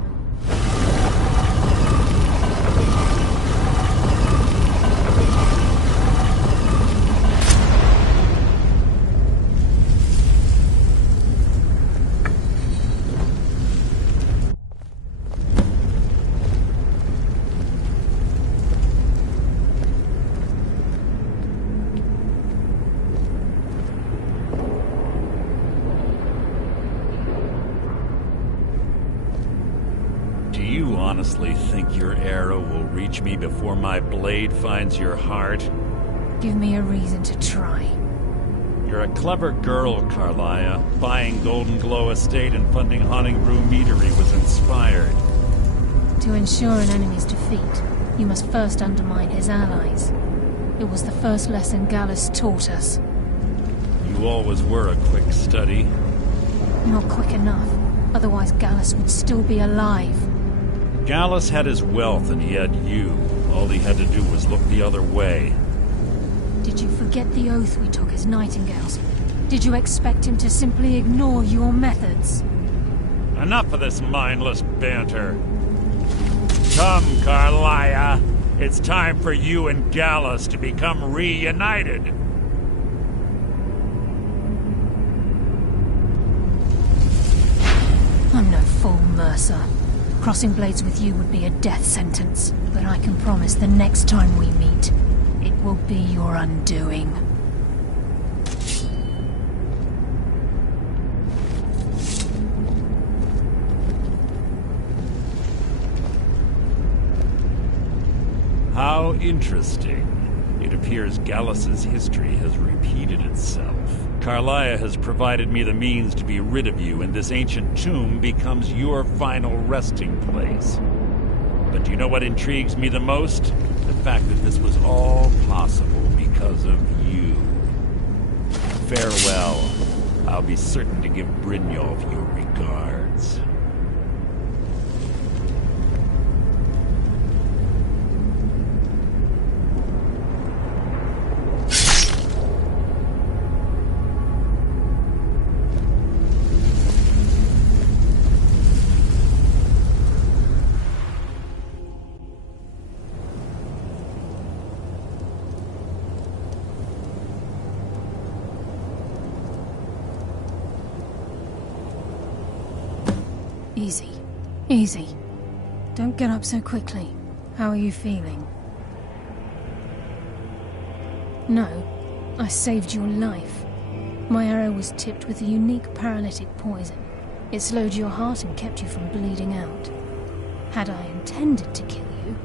Honestly think your arrow will reach me before my blade finds your heart? Give me a reason to try. You're a clever girl, Carlia. Buying Golden Glow Estate and funding Haunting Brew Meadery was inspired. To ensure an enemy's defeat, you must first undermine his allies. It was the first lesson Gallus taught us. You always were a quick study. Not quick enough. Otherwise Gallus would still be alive. Gallus had his wealth and he had you. All he had to do was look the other way. Did you forget the oath we took as Nightingales? Did you expect him to simply ignore your methods? Enough of this mindless banter. Come, Carlia. It's time for you and Gallus to become reunited. I'm no fool, Mercer. Crossing blades with you would be a death sentence, but I can promise the next time we meet, it will be your undoing. How interesting. It appears Gallus's history has repeated itself. Carlia has provided me the means to be rid of you, and this ancient tomb becomes your final resting place. But do you know what intrigues me the most? The fact that this was all possible because of you. Farewell. I'll be certain to give Brynjolf your regards. Easy. Easy. Don't get up so quickly. How are you feeling? No, I saved your life. My arrow was tipped with a unique paralytic poison. It slowed your heart and kept you from bleeding out. Had I intended to kill you,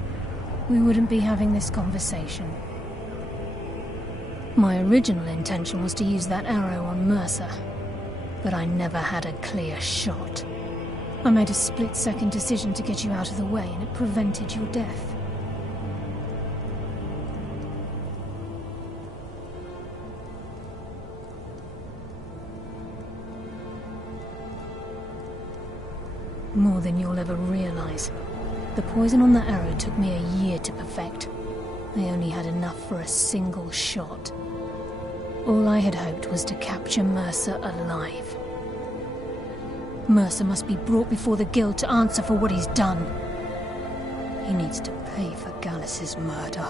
we wouldn't be having this conversation. My original intention was to use that arrow on Mercer, but I never had a clear shot. I made a split-second decision to get you out of the way, and it prevented your death. More than you'll ever realize. The poison on that arrow took me a year to perfect. I only had enough for a single shot. All I had hoped was to capture Mercer alive. Mercer must be brought before the Guild to answer for what he's done. He needs to pay for Gallus's murder.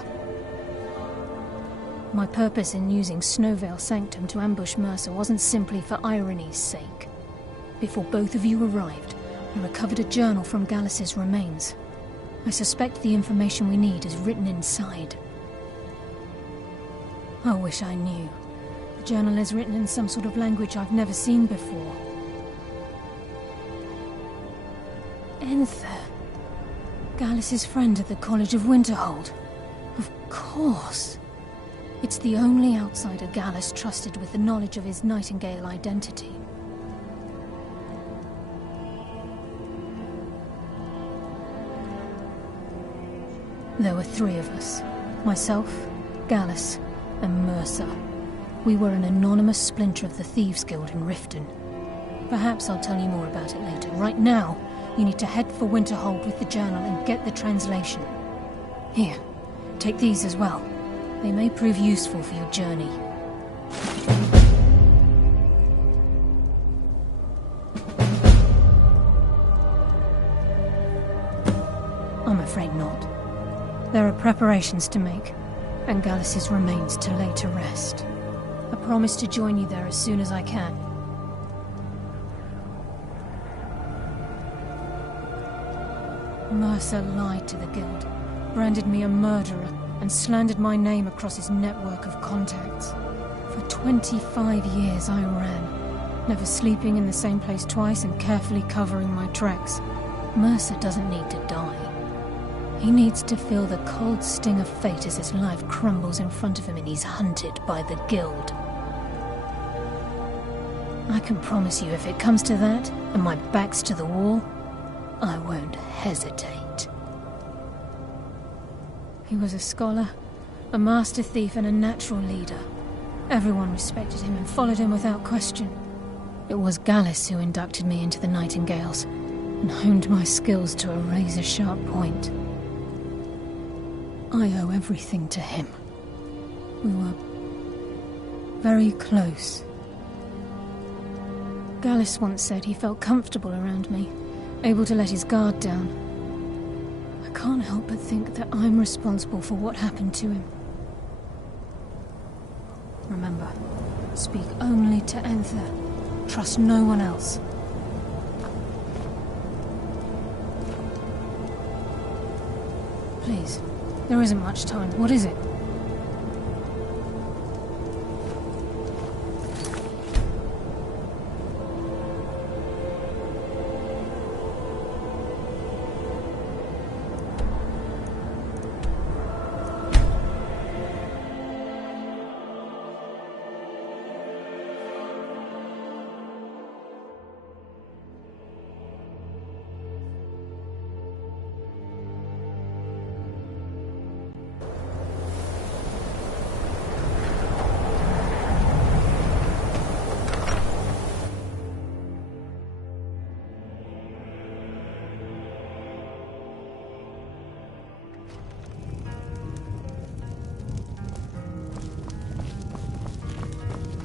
My purpose in using Snowveil Sanctum to ambush Mercer wasn't simply for irony's sake. Before both of you arrived, I recovered a journal from Gallus's remains. I suspect the information we need is written inside. I wish I knew. The journal is written in some sort of language I've never seen before. Enther. Gallus's friend at the College of Winterhold. Of course. It's the only outsider Gallus trusted with the knowledge of his Nightingale identity. There were 3 of us. Myself, Gallus, and Mercer. We were an anonymous splinter of the Thieves Guild in Riften. Perhaps I'll tell you more about it later. Right now, you need to head for Winterhold with the journal and get the translation. Here, take these as well. They may prove useful for your journey. I'm afraid not. There are preparations to make, and Gallus's remains to lay to rest. I promise to join you there as soon as I can. Mercer lied to the Guild, branded me a murderer, and slandered my name across his network of contacts. For 25 years I ran, never sleeping in the same place twice and carefully covering my tracks. Mercer doesn't need to die. He needs to feel the cold sting of fate as his life crumbles in front of him and he's hunted by the Guild. I can promise you, if it comes to that, and my back's to the wall, I won't hesitate. He was a scholar, a master thief, and a natural leader. Everyone respected him and followed him without question. It was Gallus who inducted me into the Nightingales, and honed my skills to a razor-sharp point. I owe everything to him. We were very close. Gallus once said he felt comfortable around me, able to let his guard down. I can't help but think that I'm responsible for what happened to him. Remember, speak only to Anther. Trust no one else. Please, there isn't much time. What is it?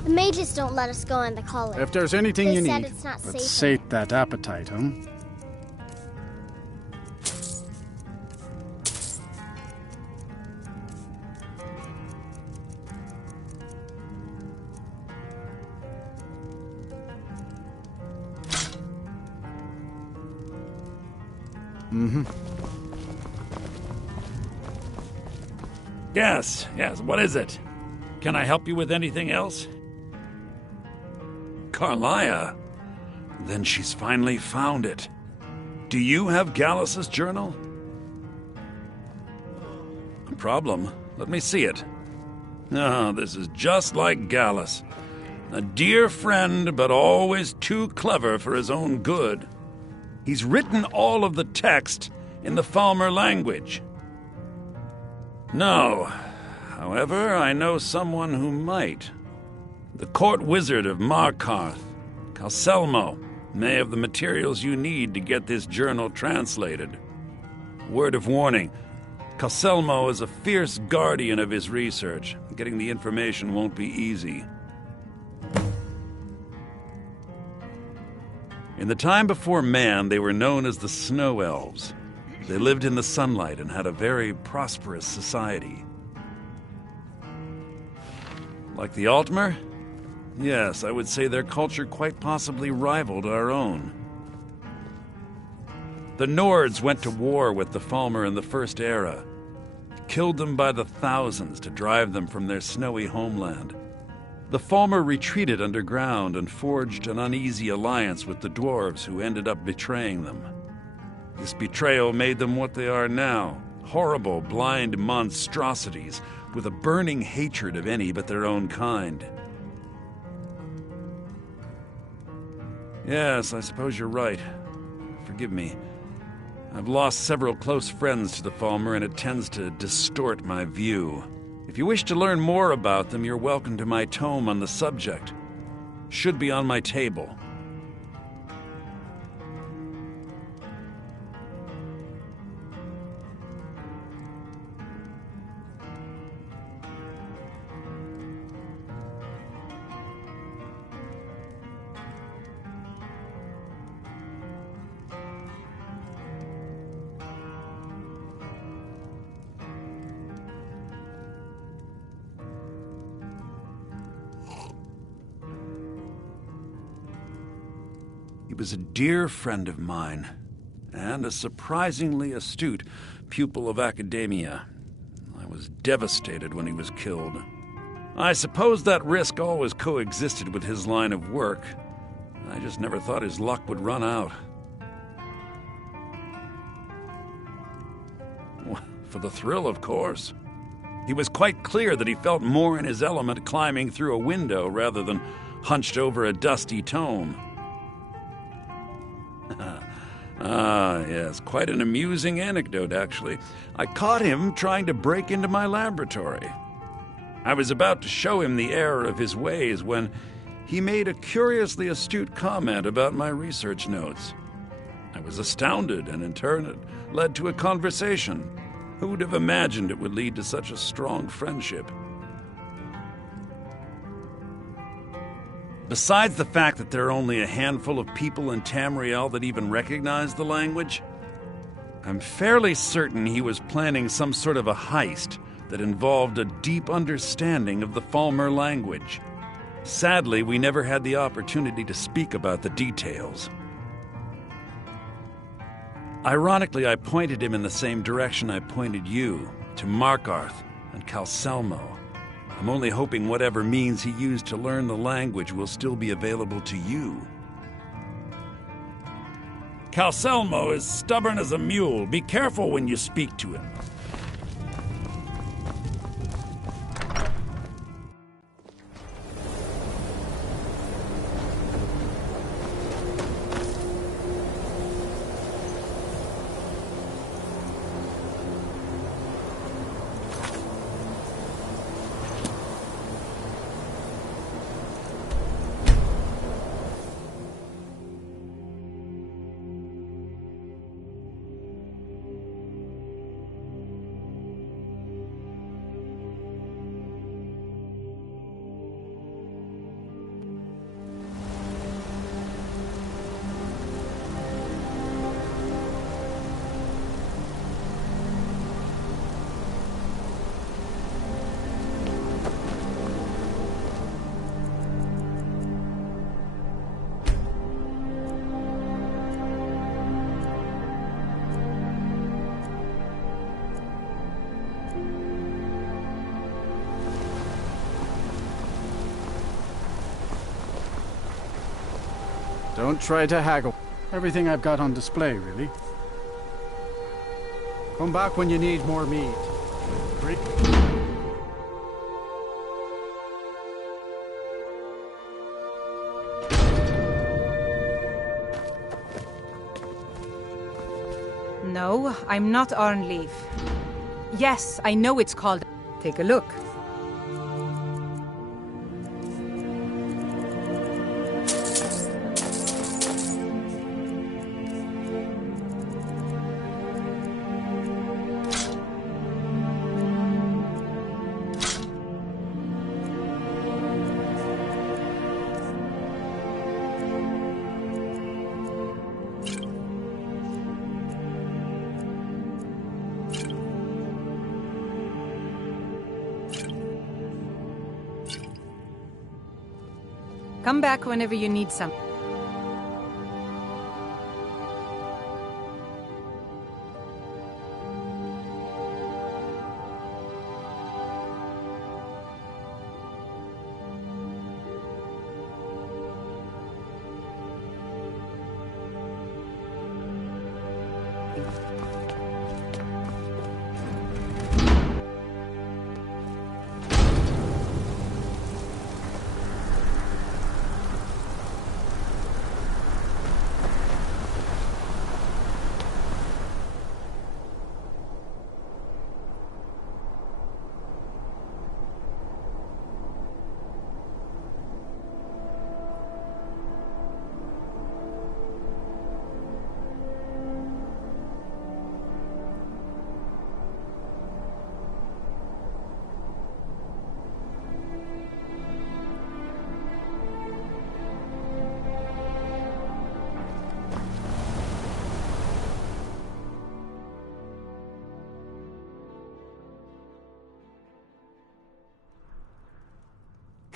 The mages don't let us go in the college. If there's anything you said need, it's not let's safe. sate that appetite, huh? Mm-hmm. Yes, what is it? Can I help you with anything else? Carlia? Then she's finally found it. Do you have Gallus's journal? No problem. Let me see it. Oh, this is just like Gallus. A dear friend, but always too clever for his own good. He's written all of the text in the Falmer language. No. However, I know someone who might. The court wizard of Markarth, Calcelmo, may have the materials you need to get this journal translated. Word of warning, Calcelmo is a fierce guardian of his research. Getting the information won't be easy. In the time before man, they were known as the Snow Elves. They lived in the sunlight and had a very prosperous society. Like the Altmer? Yes, I would say their culture quite possibly rivaled our own. The Nords went to war with the Falmer in the First Era, killed them by the thousands to drive them from their snowy homeland. The Falmer retreated underground and forged an uneasy alliance with the dwarves who ended up betraying them. This betrayal made them what they are now, horrible, blind monstrosities with a burning hatred of any but their own kind. Yes, I suppose you're right. Forgive me. I've lost several close friends to the Falmer, and it tends to distort my view. If you wish to learn more about them, you're welcome to my tome on the subject. Should be on my table. He was a dear friend of mine, and a surprisingly astute pupil of academia. I was devastated when he was killed. I suppose that risk always coexisted with his line of work. I just never thought his luck would run out. For the thrill, of course. He was quite clear that he felt more in his element climbing through a window rather than hunched over a dusty tome. Yes, quite an amusing anecdote, actually. I caught him trying to break into my laboratory. I was about to show him the error of his ways when he made a curiously astute comment about my research notes. I was astounded, and in turn it led to a conversation. Who would have imagined it would lead to such a strong friendship? Besides the fact that there are only a handful of people in Tamriel that even recognize the language, I'm fairly certain he was planning some sort of a heist that involved a deep understanding of the Falmer language. Sadly, we never had the opportunity to speak about the details. Ironically, I pointed him in the same direction I pointed you, to Markarth and Calcelmo. I'm only hoping whatever means he used to learn the language will still be available to you. Calcelmo is stubborn as a mule. Be careful when you speak to him. Don't try to haggle. Everything I've got on display, really. Come back when you need more meat. No, I'm not Arnleif. Yes, I know it's called. Take a look. Come back whenever you need some.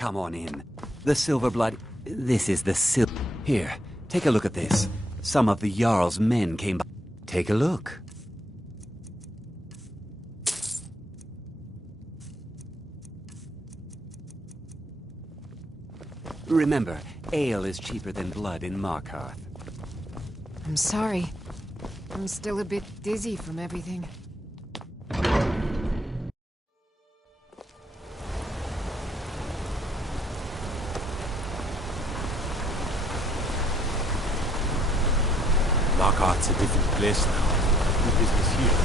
Come on in. The Silverblood... This is the Here, take a look at this. Some of the Jarl's men came by. Take a look. Remember, ale is cheaper than blood in Markarth. I'm sorry. I'm still a bit dizzy from everything. Markarth's a different place now. Good business here.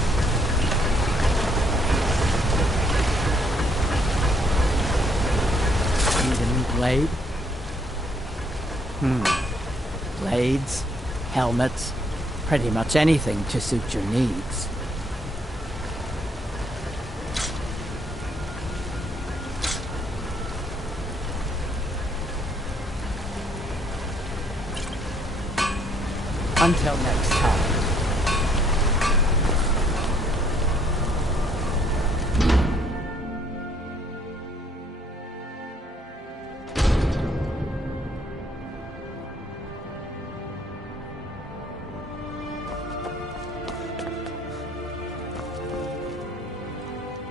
Need a new blade? Blades, helmets, pretty much anything to suit your needs. Until next time.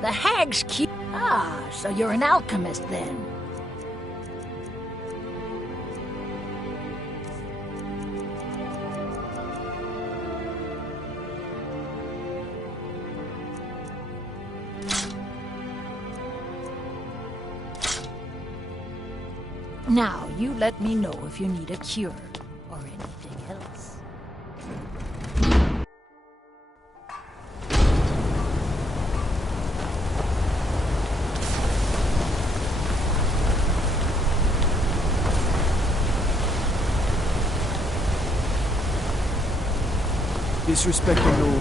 The hag's cute. Ah, so you're an alchemist then. Now, you let me know if you need a cure or anything else. Disrespecting no...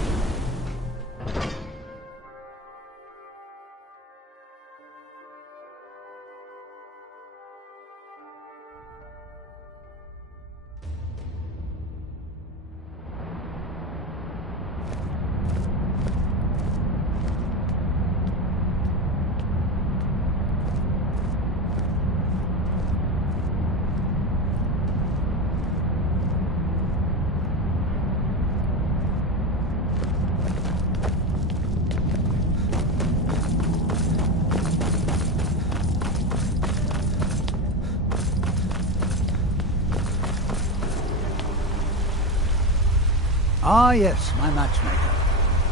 Ah, yes, my matchmaker.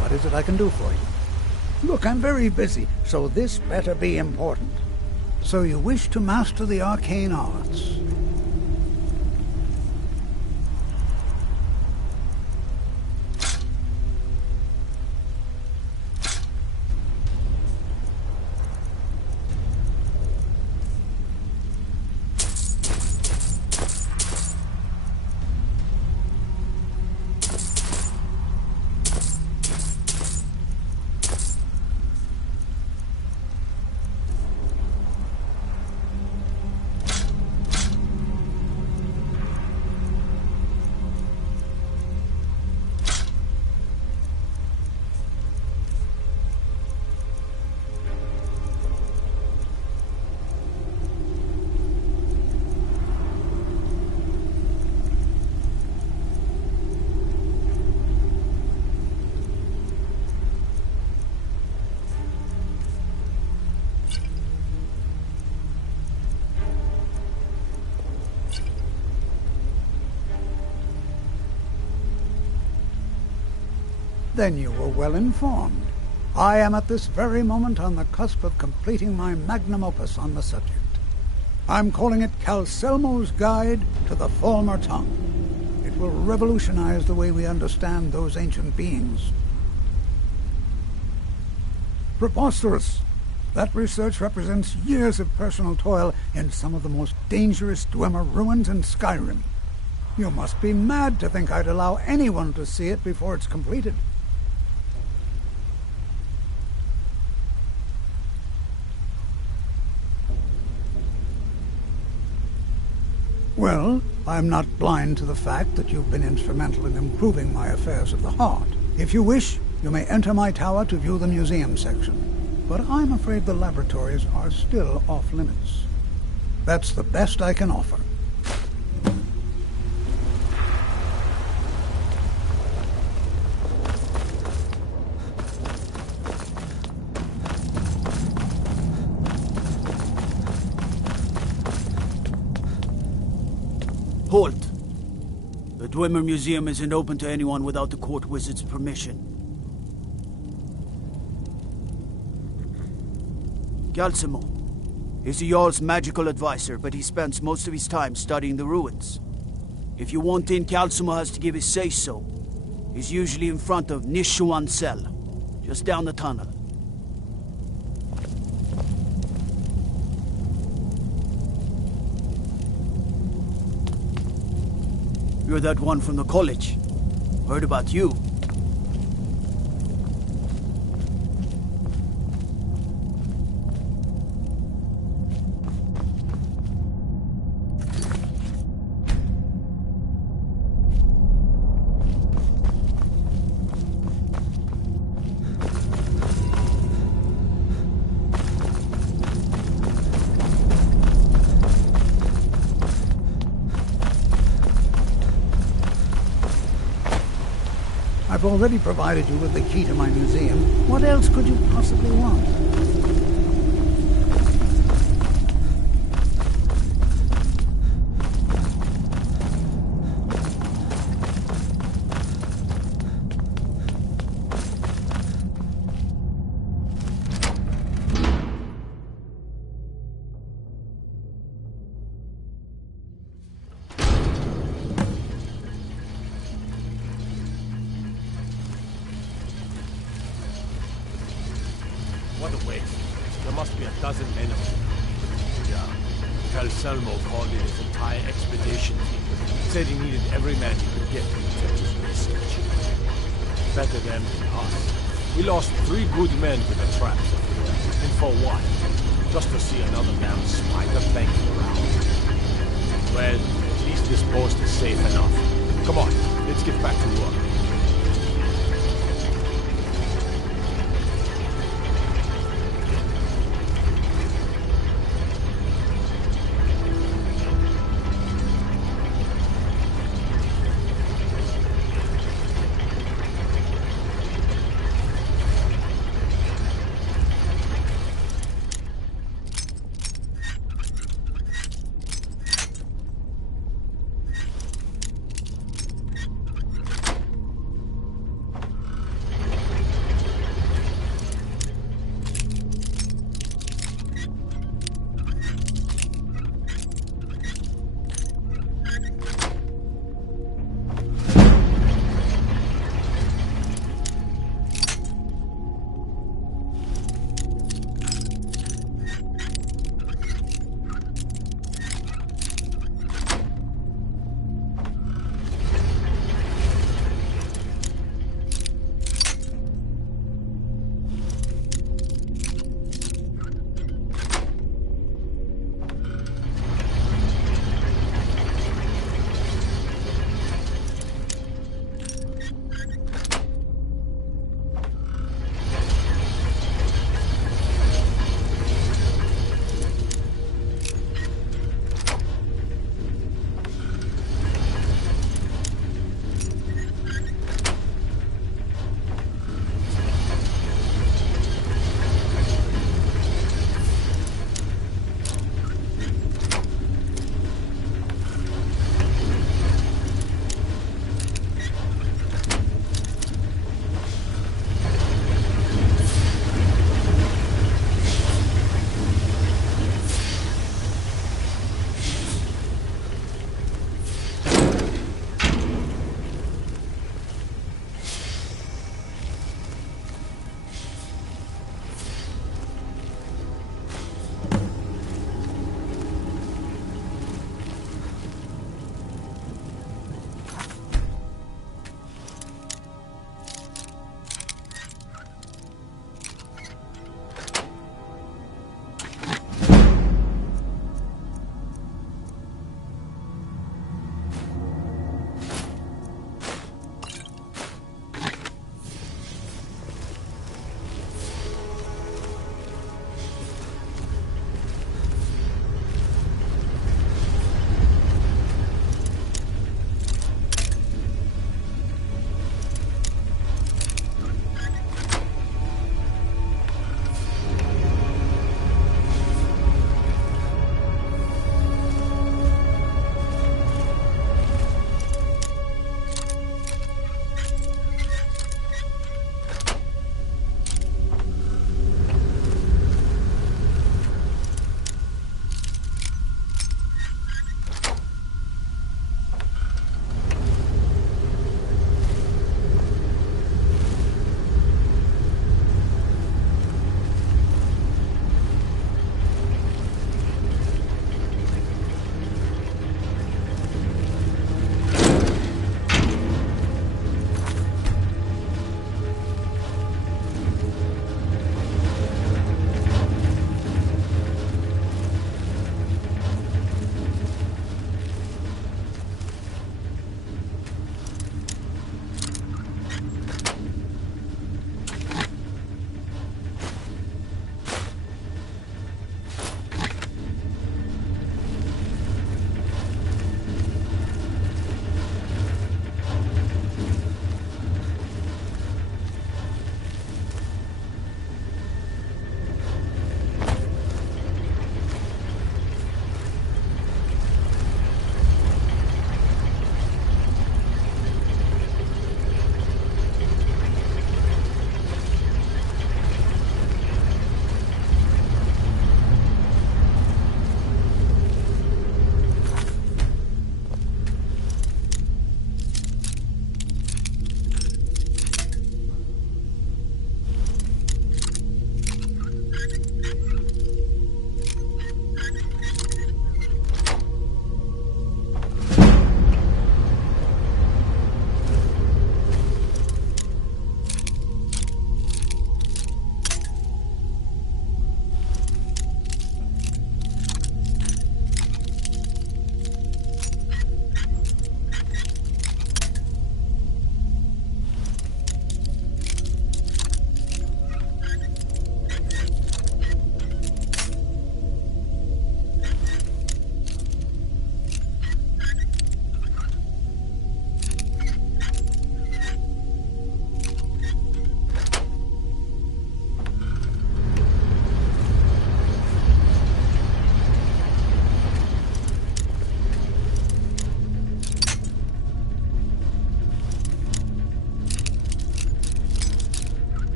What is it I can do for you? Look, I'm very busy, so this better be important. So you wish to master the arcane arts? Then you were well informed. I am at this very moment on the cusp of completing my magnum opus on the subject. I'm calling it Calcelmo's Guide to the Falmer Tongue. It will revolutionize the way we understand those ancient beings. Preposterous! That research represents years of personal toil in some of the most dangerous Dwemer ruins in Skyrim. You must be mad to think I'd allow anyone to see it before it's completed. Well, I'm not blind to the fact that you've been instrumental in improving my affairs of the heart. If you wish, you may enter my tower to view the museum section. But I'm afraid the laboratories are still off-limits. That's the best I can offer. Halt! The Dwemer Museum isn't open to anyone without the court wizard's permission. Calcimo. He's the Jarl's magical advisor, but he spends most of his time studying the ruins. If you want in, Calcimo has to give his say-so. He's usually in front of Nishuan Cell, just down the tunnel. You're that one from the college. Heard about you. I've already provided you with the key to my museum. What else could you possibly want? What a waste. There must be a dozen men of them. Yeah. Calcelmo called in his entire expedition team. Said he needed every man he could get to protect his research. Better them than us. We lost 3 good men to the traps up there. And for what? Just to see another damn spider banging around. Well, at least this post is safe enough. Come on, let's get back to work.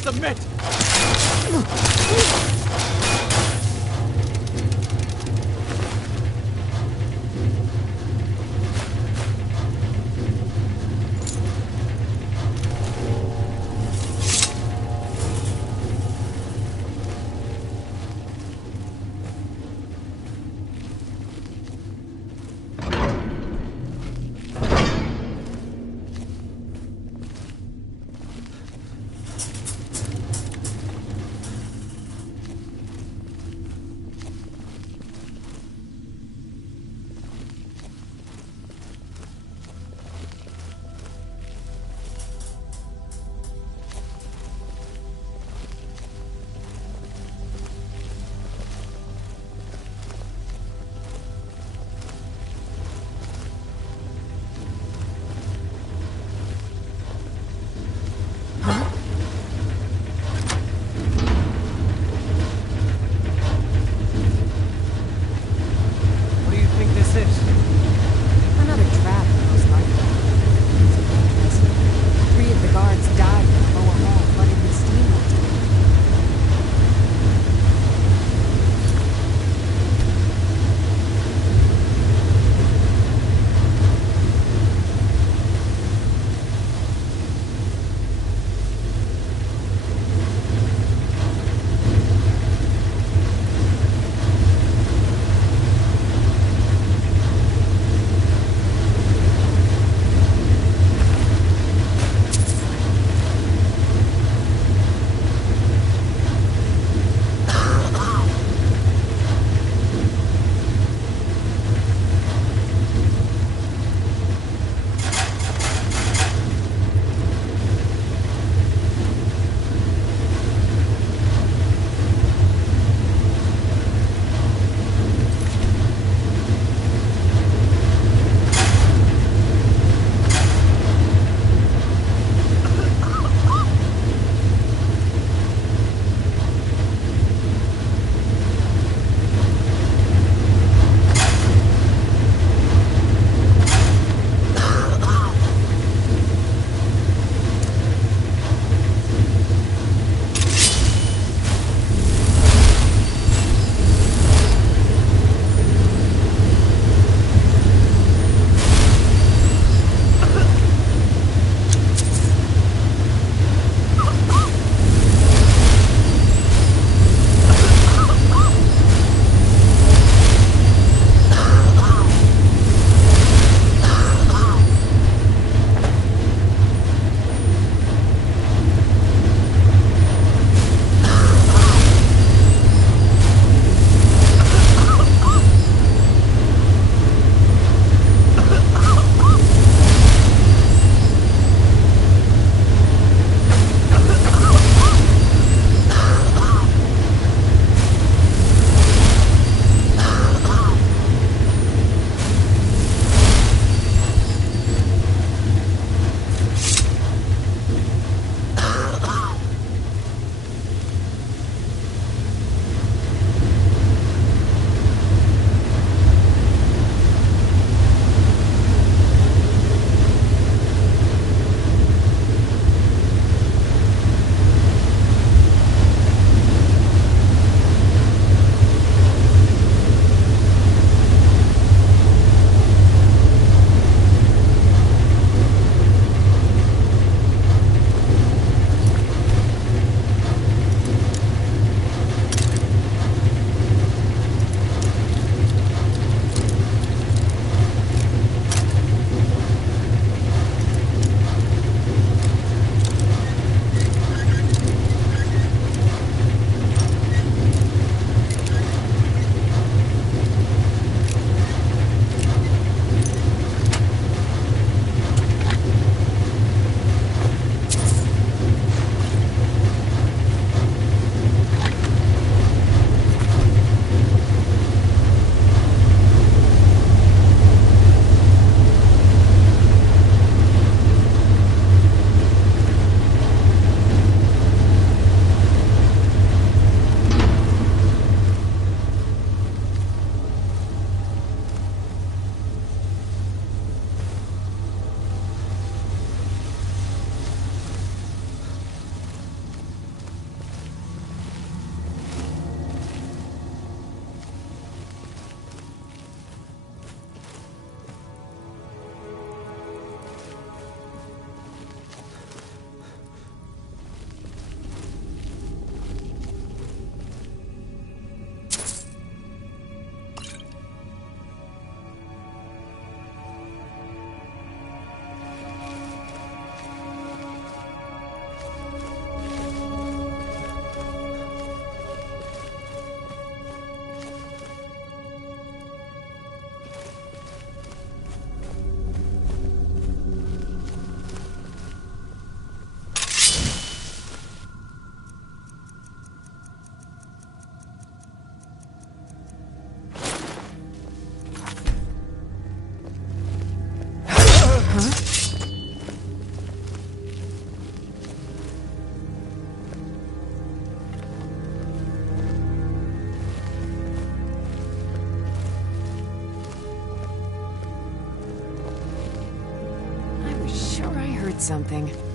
submit! need something.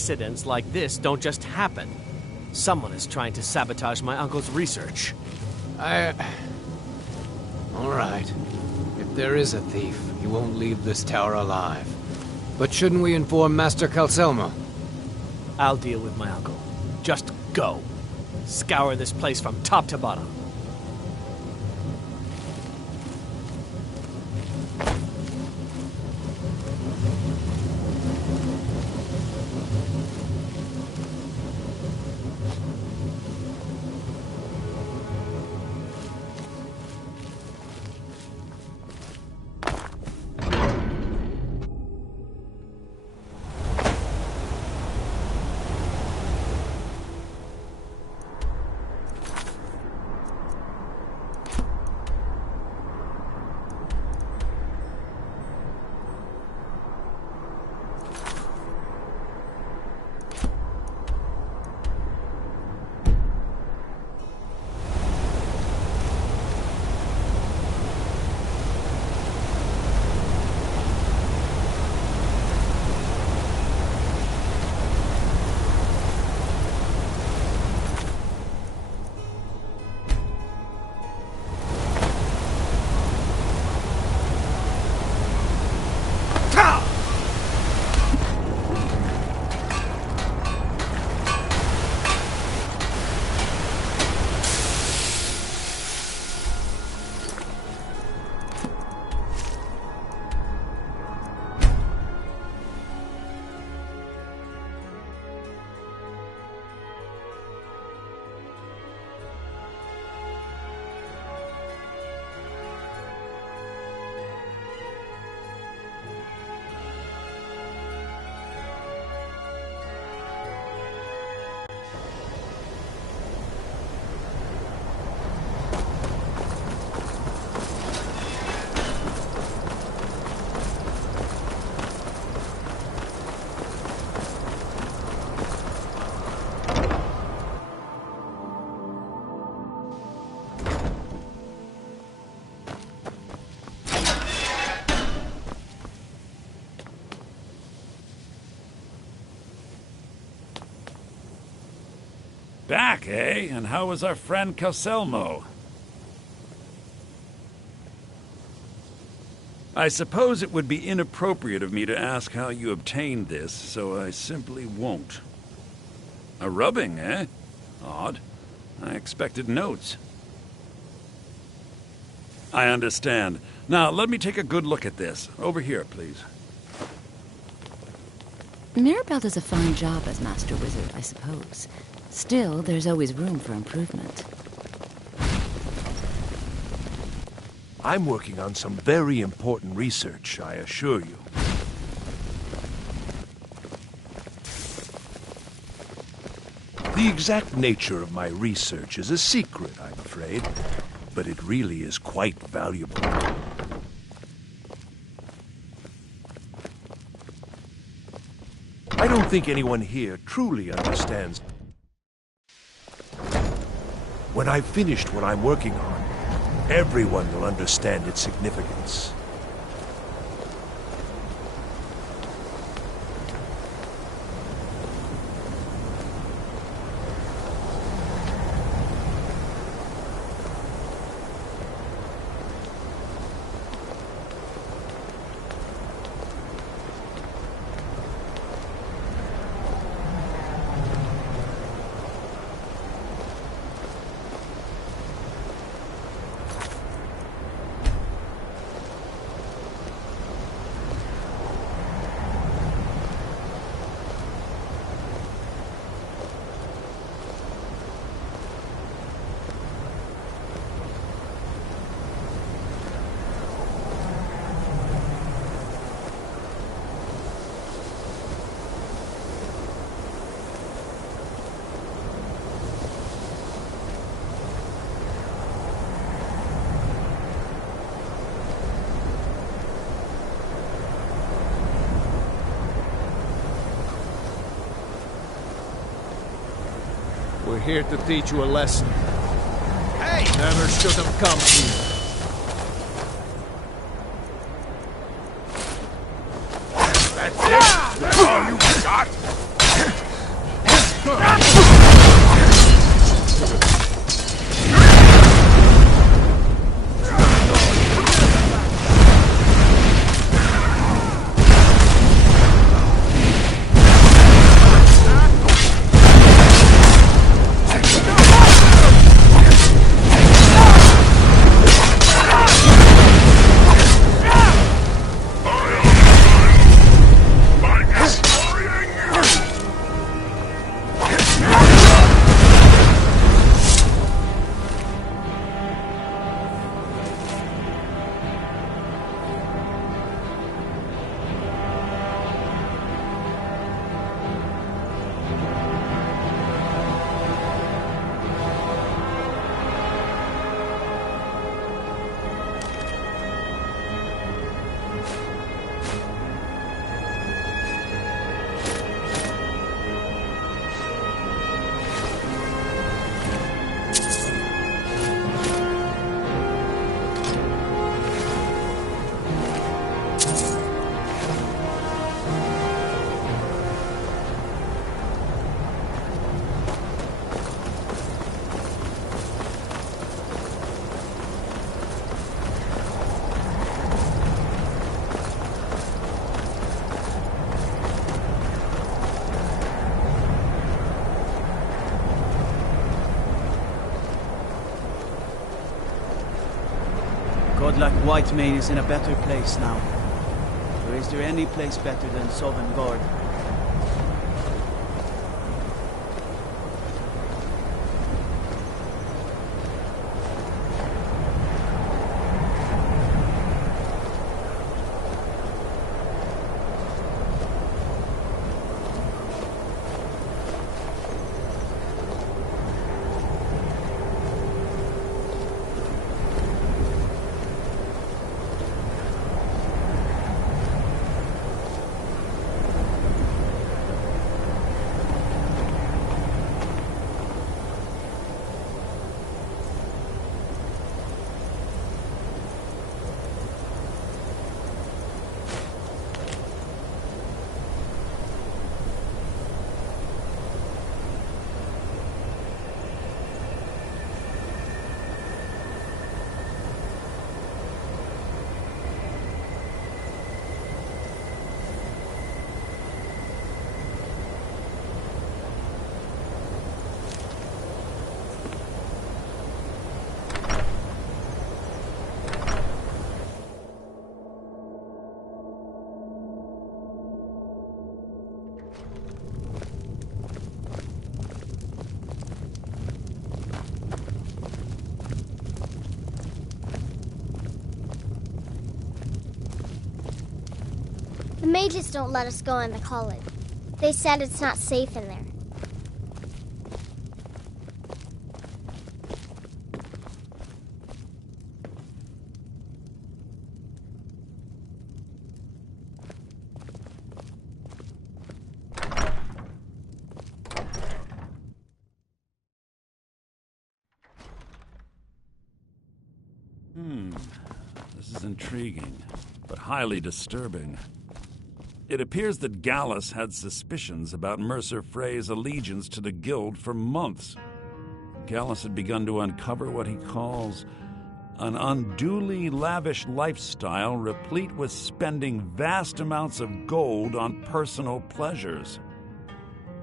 Accidents like this don't just happen. Someone is trying to sabotage my uncle's research. All right. If there is a thief, he won't leave this tower alive. But shouldn't we inform Master Calcelmo? I'll deal with my uncle. Just go. Scour this place from top to bottom. Back, eh? And how was our friend Calcelmo? I suppose it would be inappropriate of me to ask how you obtained this, so I simply won't. A rubbing, eh? Odd. I expected notes. I understand. Now, let me take a good look at this. Over here, please. Mirabelle does a fine job as Master Wizard, I suppose. Still, there's always room for improvement. I'm working on some very important research, I assure you. The exact nature of my research is a secret, I'm afraid, but it really is quite valuable. I don't think anyone here truly understands. When I've finished what I'm working on, everyone will understand its significance. We're here to teach you a lesson. Hey! Never should have come here. That's it? That's all you got? like Whitemane is in a better place now. Or is there any place better than Sovngarde? The mages don't let us go in the college. They said it's not safe in there. This is intriguing, but highly disturbing. It appears that Gallus had suspicions about Mercer Frey's allegiance to the Guild for months. Gallus had begun to uncover what he calls an unduly lavish lifestyle replete with spending vast amounts of gold on personal pleasures.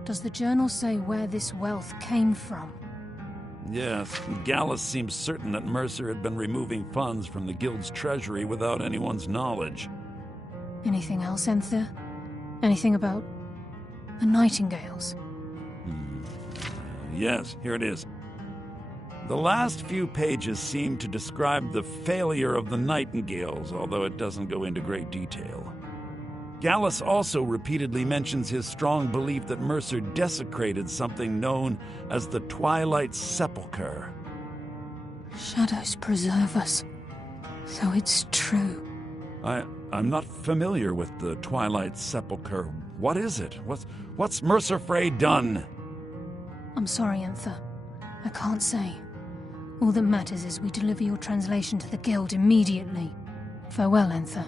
Does the journal say where this wealth came from? Yes, Gallus seems certain that Mercer had been removing funds from the Guild's treasury without anyone's knowledge. Anything else, Enther? Anything about the Nightingales? Yes, here it is. The last few pages seem to describe the failure of the Nightingales, although it doesn't go into great detail. Gallus also repeatedly mentions his strong belief that Mercer desecrated something known as the Twilight Sepulchre. Shadows preserve us. So it's true. I'm not familiar with the Twilight Sepulchre. What is it? What's Mercer Frey done? I'm sorry, Enther. I can't say. All that matters is we deliver your translation to the Guild immediately. Farewell, Enther.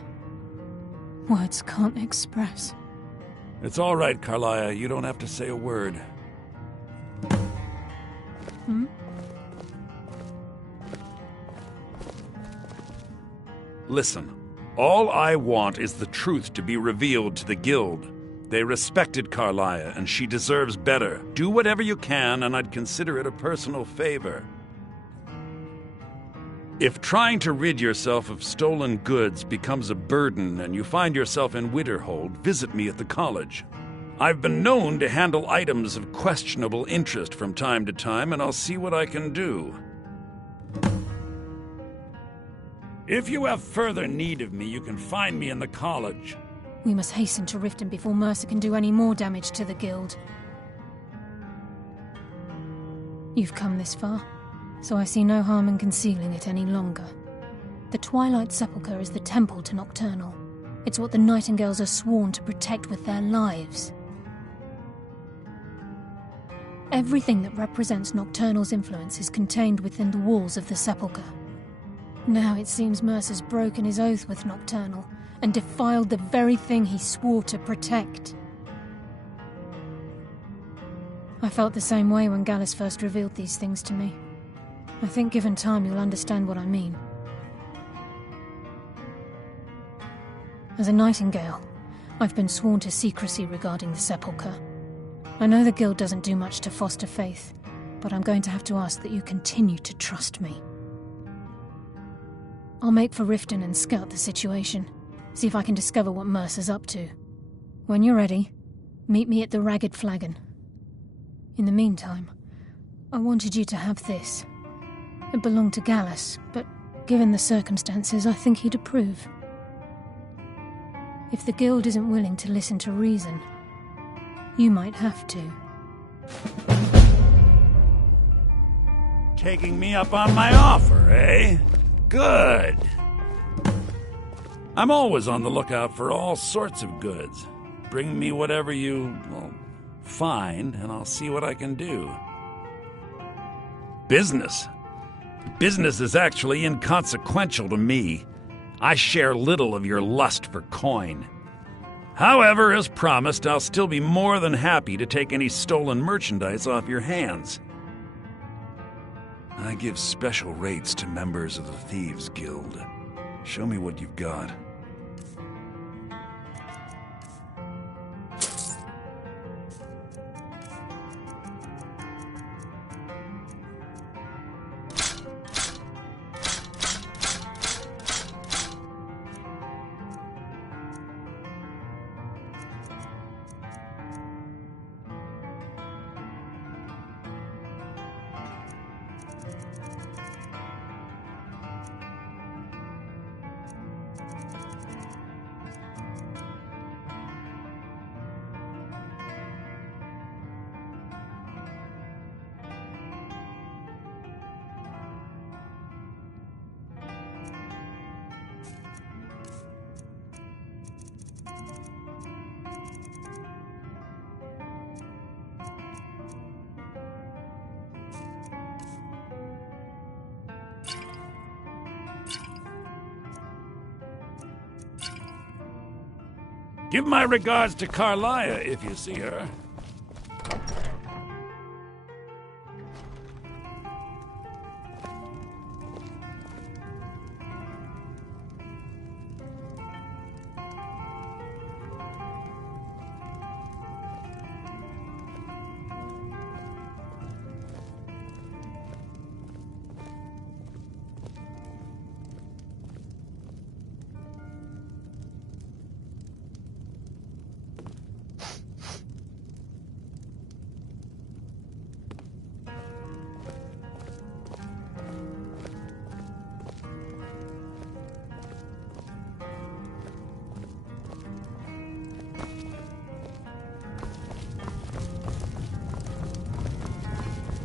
Words can't express. It's all right, Karliah. You don't have to say a word. Listen. All I want is the truth to be revealed to the Guild. They respected Karliah, and she deserves better. Do whatever you can, and I'd consider it a personal favor. If trying to rid yourself of stolen goods becomes a burden and you find yourself in Winterhold, visit me at the college. I've been known to handle items of questionable interest from time to time, and I'll see what I can do. If you have further need of me, you can find me in the college. We must hasten to Riften before Mercer can do any more damage to the Guild. You've come this far, so I see no harm in concealing it any longer. The Twilight Sepulchre is the temple to Nocturnal. It's what the Nightingales are sworn to protect with their lives. Everything that represents Nocturnal's influence is contained within the walls of the Sepulchre. Now it seems Mercer's broken his oath with Nocturnal and defiled the very thing he swore to protect. I felt the same way when Gallus first revealed these things to me. I think given time you'll understand what I mean. As a Nightingale, I've been sworn to secrecy regarding the Sepulchre. I know the Guild doesn't do much to foster faith, but I'm going to have to ask that you continue to trust me. I'll make for Riften and scout the situation. See if I can discover what Mercer's up to. When you're ready, meet me at the Ragged Flagon. In the meantime, I wanted you to have this. It belonged to Gallus, but given the circumstances, I think he'd approve. If the Guild isn't willing to listen to reason, you might have to. Taking me up on my offer, eh? Good. I'm always on the lookout for all sorts of goods. Bring me whatever you, well, find, and I'll see what I can do. Business. Business is actually inconsequential to me. I share little of your lust for coin. However, as promised, I'll still be more than happy to take any stolen merchandise off your hands. I give special rates to members of the Thieves Guild. Show me what you've got. Give my regards to Karliah if you see her.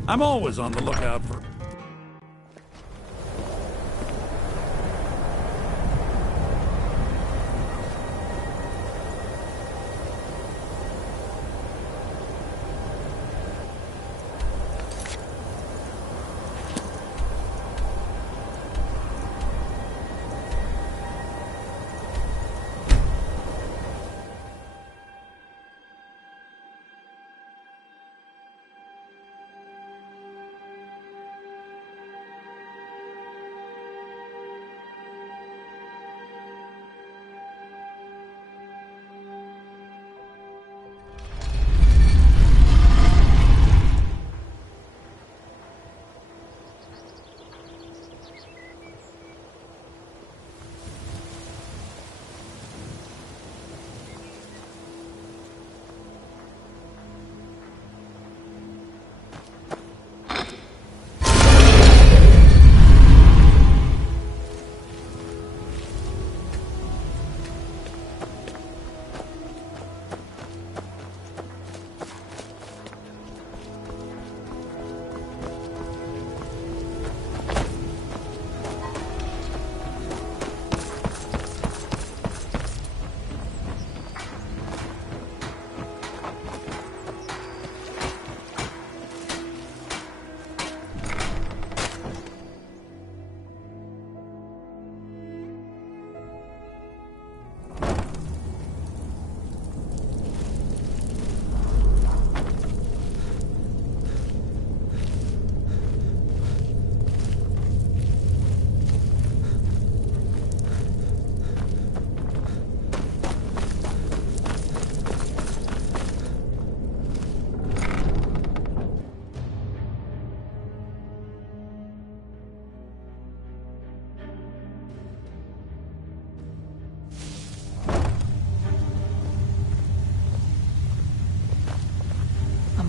I'm always on the lookout for...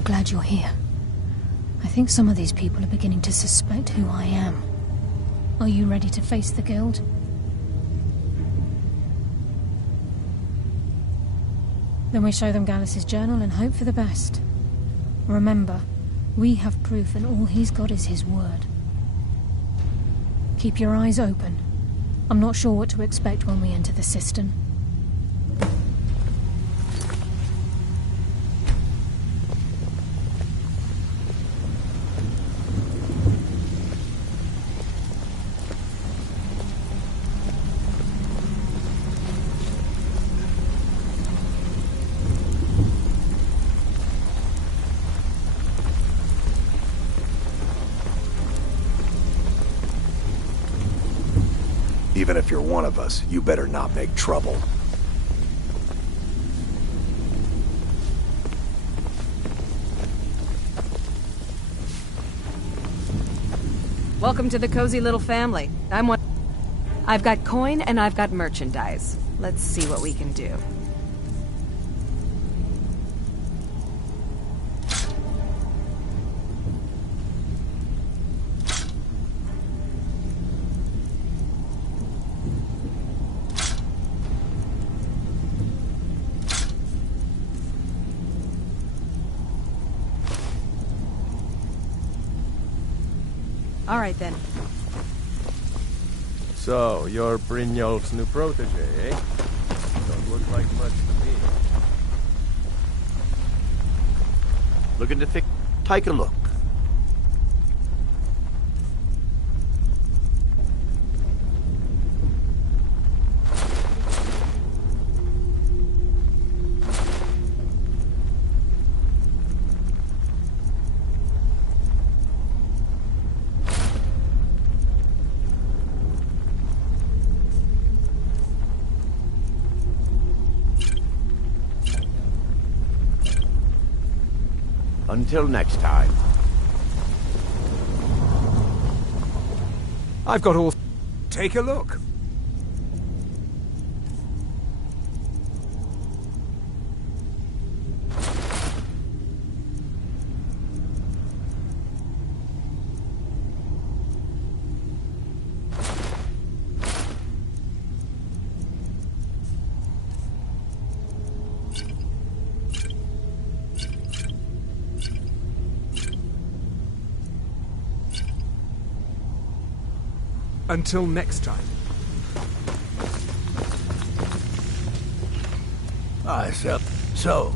glad you're here. I think some of these people are beginning to suspect who I am. Are you ready to face the Guild? Then we show them Gallus's journal and hope for the best. Remember, we have proof and all he's got is his word. Keep your eyes open. I'm not sure what to expect when we enter the cistern. Even if you're one of us, you better not make trouble. Welcome to the cozy little family. I'm one. I've got coin and I've got merchandise. Let's see what we can do. All right, then. So, you're Brynjolf's new protege, eh? Don't look like much to me. Looking to fix... Take a look. Until next time. I've got all... Take a look. Until next time. So,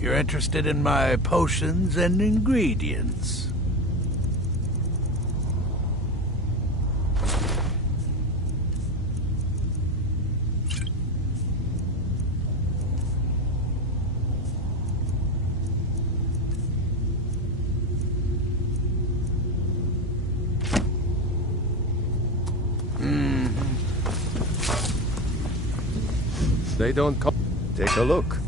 you're interested in my potions and ingredients? They don't come. Take a look.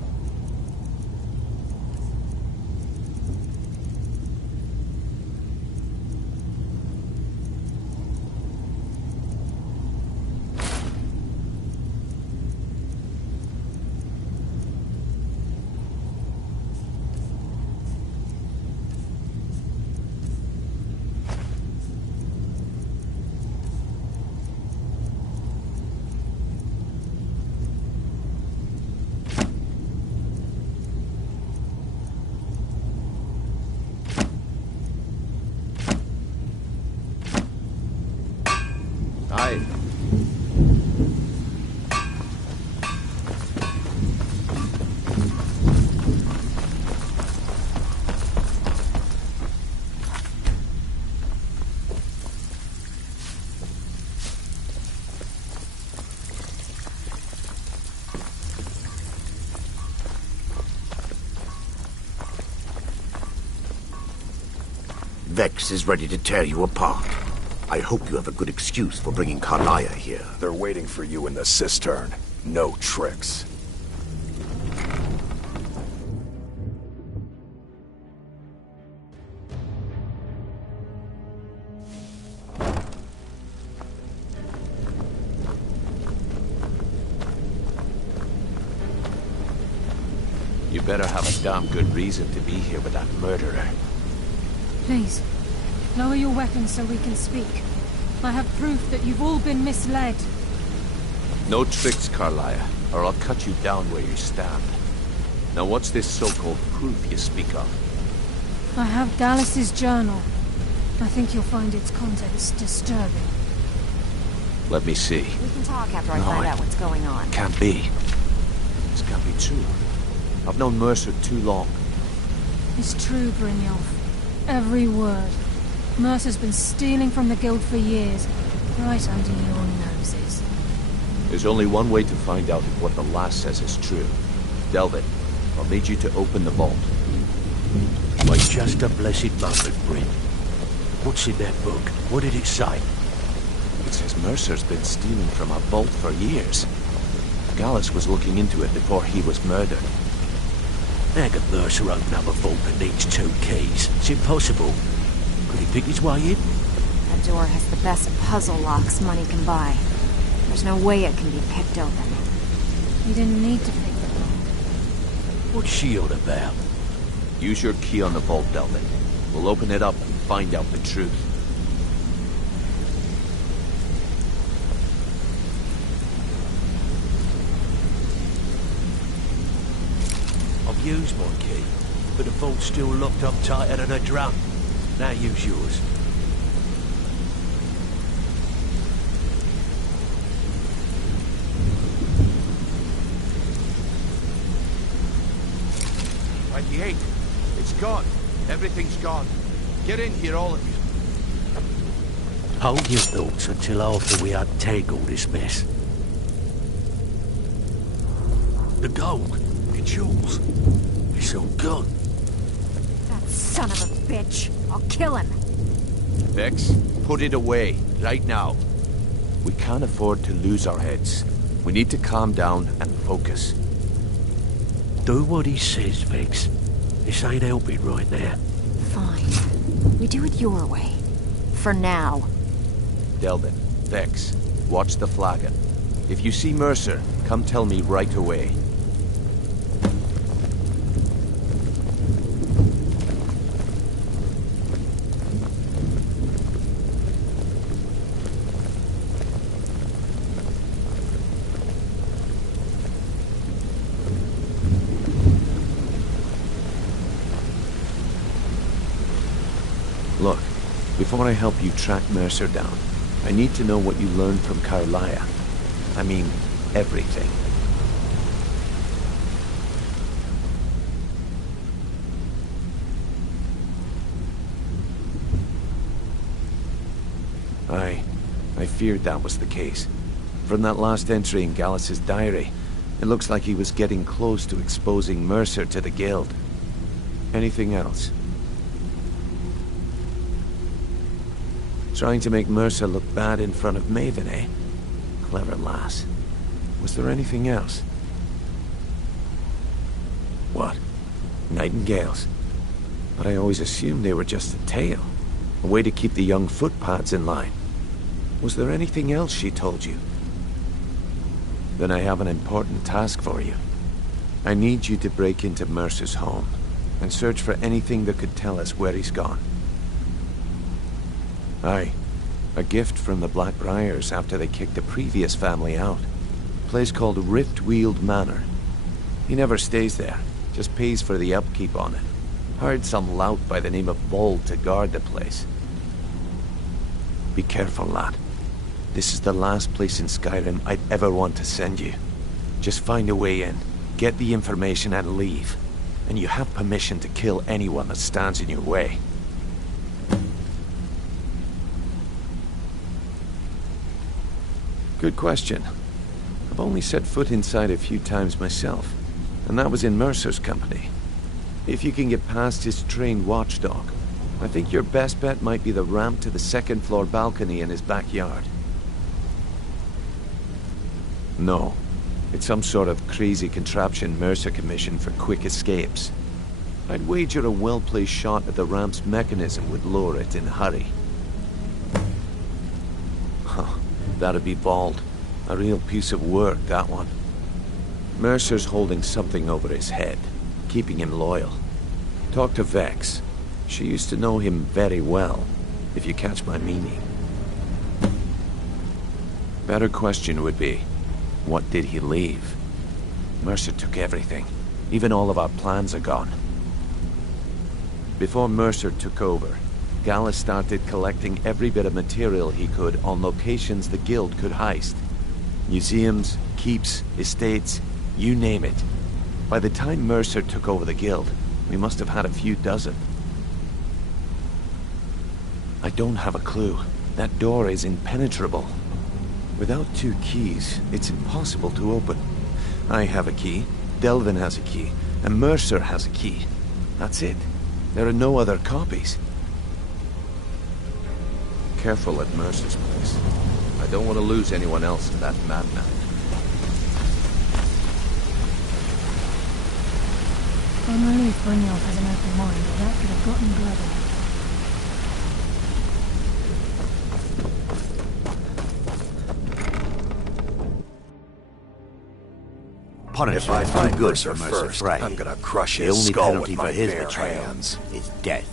Aye. Vex is ready to tear you apart. I hope you have a good excuse for bringing Karliah here. They're waiting for you in the cistern. No tricks. You better have a damn good reason to be here with that murderer. Please, lower your weapons so we can speak. I have proof that you've all been misled. No tricks, Carlia, or I'll cut you down where you stand. Now what's this so-called proof you speak of? I have Dallas's journal. I think you'll find its contents disturbing. Let me see. We can talk after I find out what's going on. Can't be. This can't be true. I've known Mercer too long. It's true, Brynjolf. Every word. Mercer's been stealing from the Guild for years, right under your noses. There's only one way to find out if what the lass says is true. Delvin, I'll need you to open the vault. Wait just a blessed moment, Bryn. What's in that book? What did it say? It says Mercer's been stealing from a vault for years. Gallus was looking into it before he was murdered. How can Mercer open up a vault that needs 2 keys? It's impossible. Could he pick his way in? That door has the best puzzle locks money can buy. There's no way it can be picked open. You didn't need to pick the lock. What's she on about? Use your key on the vault, Delvin. We'll open it up and find out the truth. I've used my key, but the vault's still locked up tighter than a drum. Now use yours. It's gone. Everything's gone. Get in here, all of you. Hold your thoughts until after we untangle this mess. The gold. It's yours. It's all gone. That son of a bitch. I'll kill him. Vex, put it away, right now. We can't afford to lose our heads. We need to calm down and focus. Do what he says, Vex. This ain't helping right now. Fine. We do it your way. For now. Delvin, Vex, watch the flagon. If you see Mercer, come tell me right away. Look, before I help you track Mercer down, I need to know what you learned from Carlia. I mean, everything. I feared that was the case. From that last entry in Gallus's diary, it looks like he was getting close to exposing Mercer to the Guild. Anything else? Trying to make Mercer look bad in front of Maven, eh? Clever lass. Was there anything else? What? Nightingales? But I always assumed they were just a tale. A way to keep the young footpads in line. Was there anything else she told you? Then I have an important task for you. I need you to break into Mercer's home and search for anything that could tell us where he's gone. Aye. A gift from the Blackbriars after they kicked the previous family out. A place called Riftweald Manor. He never stays there, just pays for the upkeep on it. Hired some lout by the name of Vold to guard the place. Be careful, lad. This is the last place in Skyrim I'd ever want to send you. Just find a way in, get the information and leave. And you have permission to kill anyone that stands in your way. Good question. I've only set foot inside a few times myself, and that was in Mercer's company. If you can get past his trained watchdog, I think your best bet might be the ramp to the second-floor balcony in his backyard. No. It's some sort of crazy contraption Mercer commissioned for quick escapes. I'd wager a well-placed shot at the ramp's mechanism would lower it in a hurry. Huh. That'd be Vold. A real piece of work, that one. Mercer's holding something over his head. keeping him loyal. Talk to Vex. She used to know him very well, if you catch my meaning. Better question would be, what did he leave? Mercer took everything. Even all of our plans are gone. Before Mercer took over, Gallus started collecting every bit of material he could on locations the Guild could heist. Museums, keeps, estates, you name it. By the time Mercer took over the Guild, we must have had a few dozen. I don't have a clue. That door is impenetrable. Without 2 keys, it's impossible to open. I have a key, Delvin has a key, and Mercer has a key. That's it. There are no other copies. Careful at Mercer's place. I don't want to lose anyone else to that madman. I'm relieved Brynjolf has an open mind, but that could have gotten bloody. If I find Mercer first, I'm gonna crush his skull with my bare hands. Is death.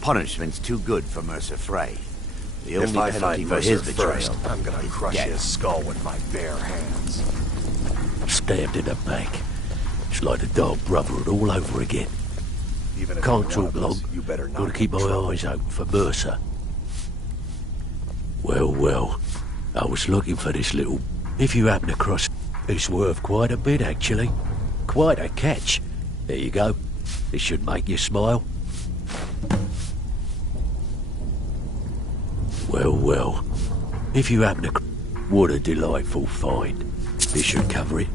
Punishment's too good for Mercer Frey. The only penalty for his betrayal I'm gonna crush his skull with my bare hands. Stabbed in the back. It's like the Dark Brotherhood all over again. Even if Can't you're one talk of long. us, you better not Gotta keep my eyes open for Mercer. Well, I was looking for this little... If you happen across... It's worth quite a bit, actually. Quite a catch. There you go. This should make you smile. Well. If you happen to... What a delightful find. This should cover it.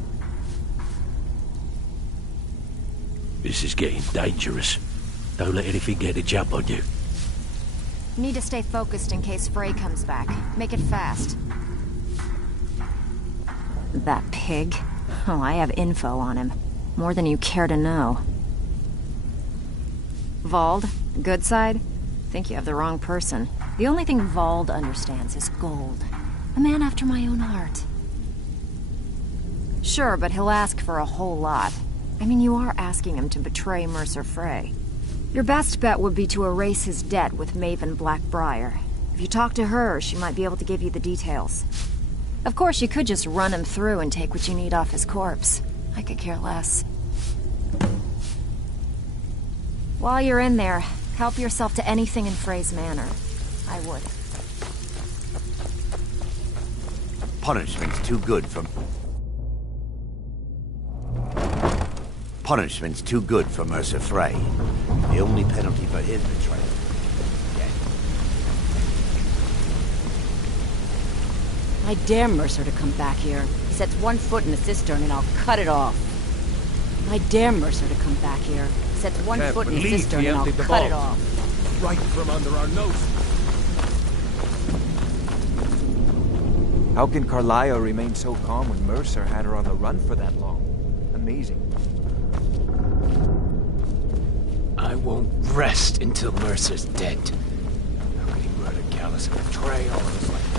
This is getting dangerous. Don't let anything get a jump on you. Need to stay focused in case Frey comes back. Make it fast. That pig? Oh, I have info on him. More than you care to know. Vald, good side? Think you have the wrong person. The only thing Vald understands is gold. A man after my own heart. Sure, but he'll ask for a whole lot. I mean, you are asking him to betray Mercer Frey. Your best bet would be to erase his debt with Maven Blackbriar. If you talk to her, she might be able to give you the details. Of course, you could just run him through and take what you need off his corpse. I could care less. While you're in there, help yourself to anything in Frey's manor. I would. Punishment's too good for... Punishment's too good for Mercer Frey. The only penalty for his betrayal. I dare Mercer to come back here. He sets one foot in the cistern and I'll cut it off. I dare Mercer to come back here. He sets one foot in the cistern and I'll cut it off. Right from under our nose. How can Carlyle remain so calm when Mercer had her on the run for that long? Amazing. I won't rest until Mercer's dead. How could he murder Gallus and betray all of us like that?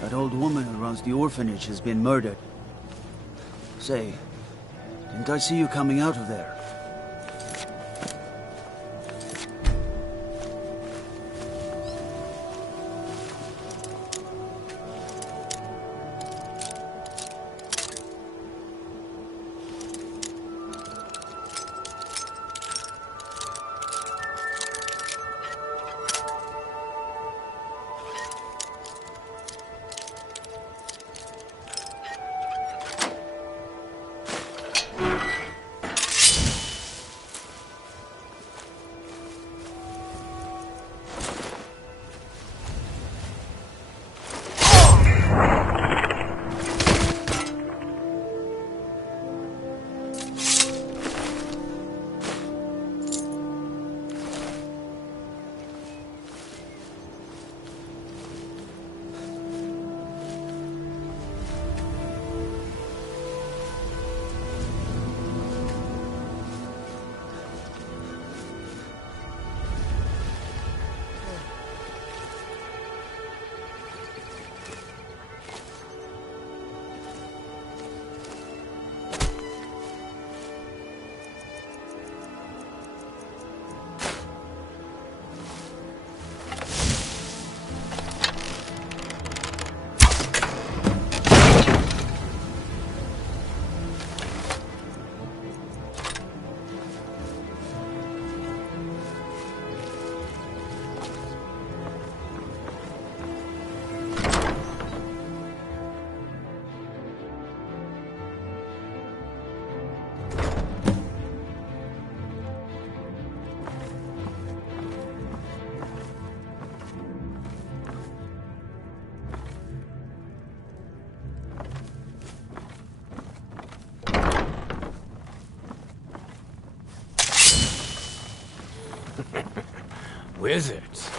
That old woman who runs the orphanage has been murdered. Say, didn't I see you coming out of there? Wizards.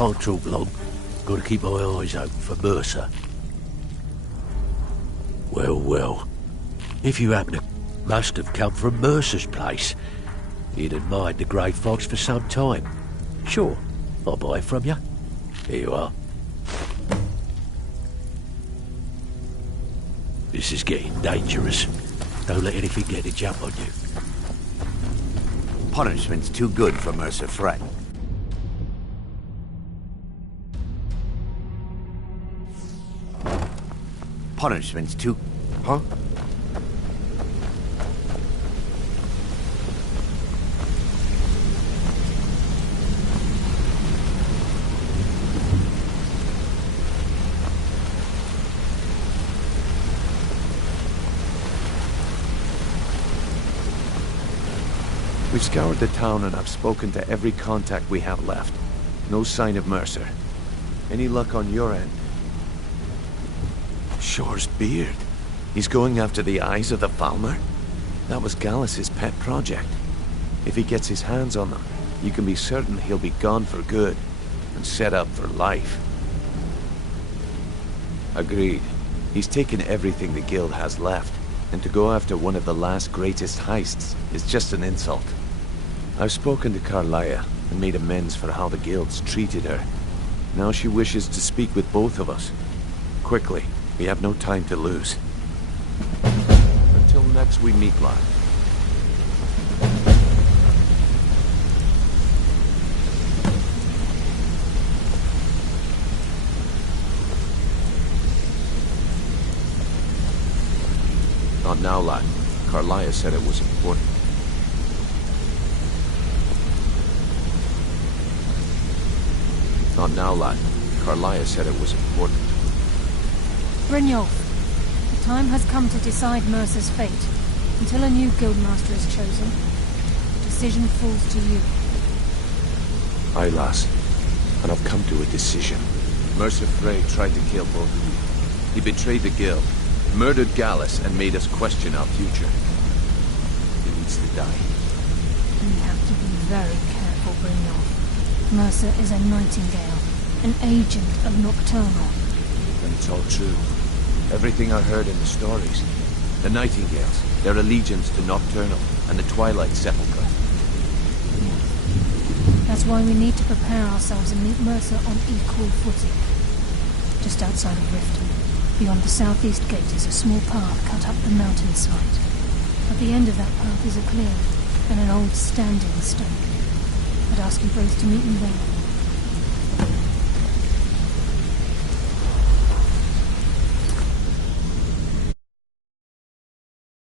can't talk long. Gotta keep my eyes open for Mercer. Well, well. If you happen to... must have come from Mercer's place. He'd admired the Grey Fox for some time. Sure, I'll buy it from you. Here you are. This is getting dangerous. Don't let anything get a jump on you. Punishment's too good for Mercer Frey. Punishment's too... Huh? We've scoured the town and I've spoken to every contact we have left. No sign of Mercer. Any luck on your end? Shore's beard. He's going after the eyes of the Falmer? That was Gallus's pet project. If he gets his hands on them, you can be certain he'll be gone for good and set up for life. Agreed. He's taken everything the Guild has left, and to go after one of the last greatest heists is just an insult. I've spoken to Karliah and made amends for how the Guild's treated her. Now she wishes to speak with both of us. Quickly, we have no time to lose. Until next we meet, lad. Not now, lad. Karliah said it was important. Not now, lad. Karliah said it was important. Brynjolf, the time has come to decide Mercer's fate. Until a new guildmaster is chosen, the decision falls to you. Aye, lass. And I've come to a decision. Mercer Frey tried to kill both of you. He betrayed the Guild, murdered Gallus, and made us question our future. He needs to die. We have to be very careful, Brynjolf. Mercer is a Nightingale, an agent of Nocturnal. And it's all true. Everything I heard in the stories. The Nightingales, their allegiance to Nocturnal, and the Twilight Sepulchre. That's why we need to prepare ourselves and meet Mercer on equal footing. Just outside of Riften, beyond the southeast gate is a small path cut up the mountainside. At the end of that path is a clearing and an old standing stone. I'd ask you both to meet me there.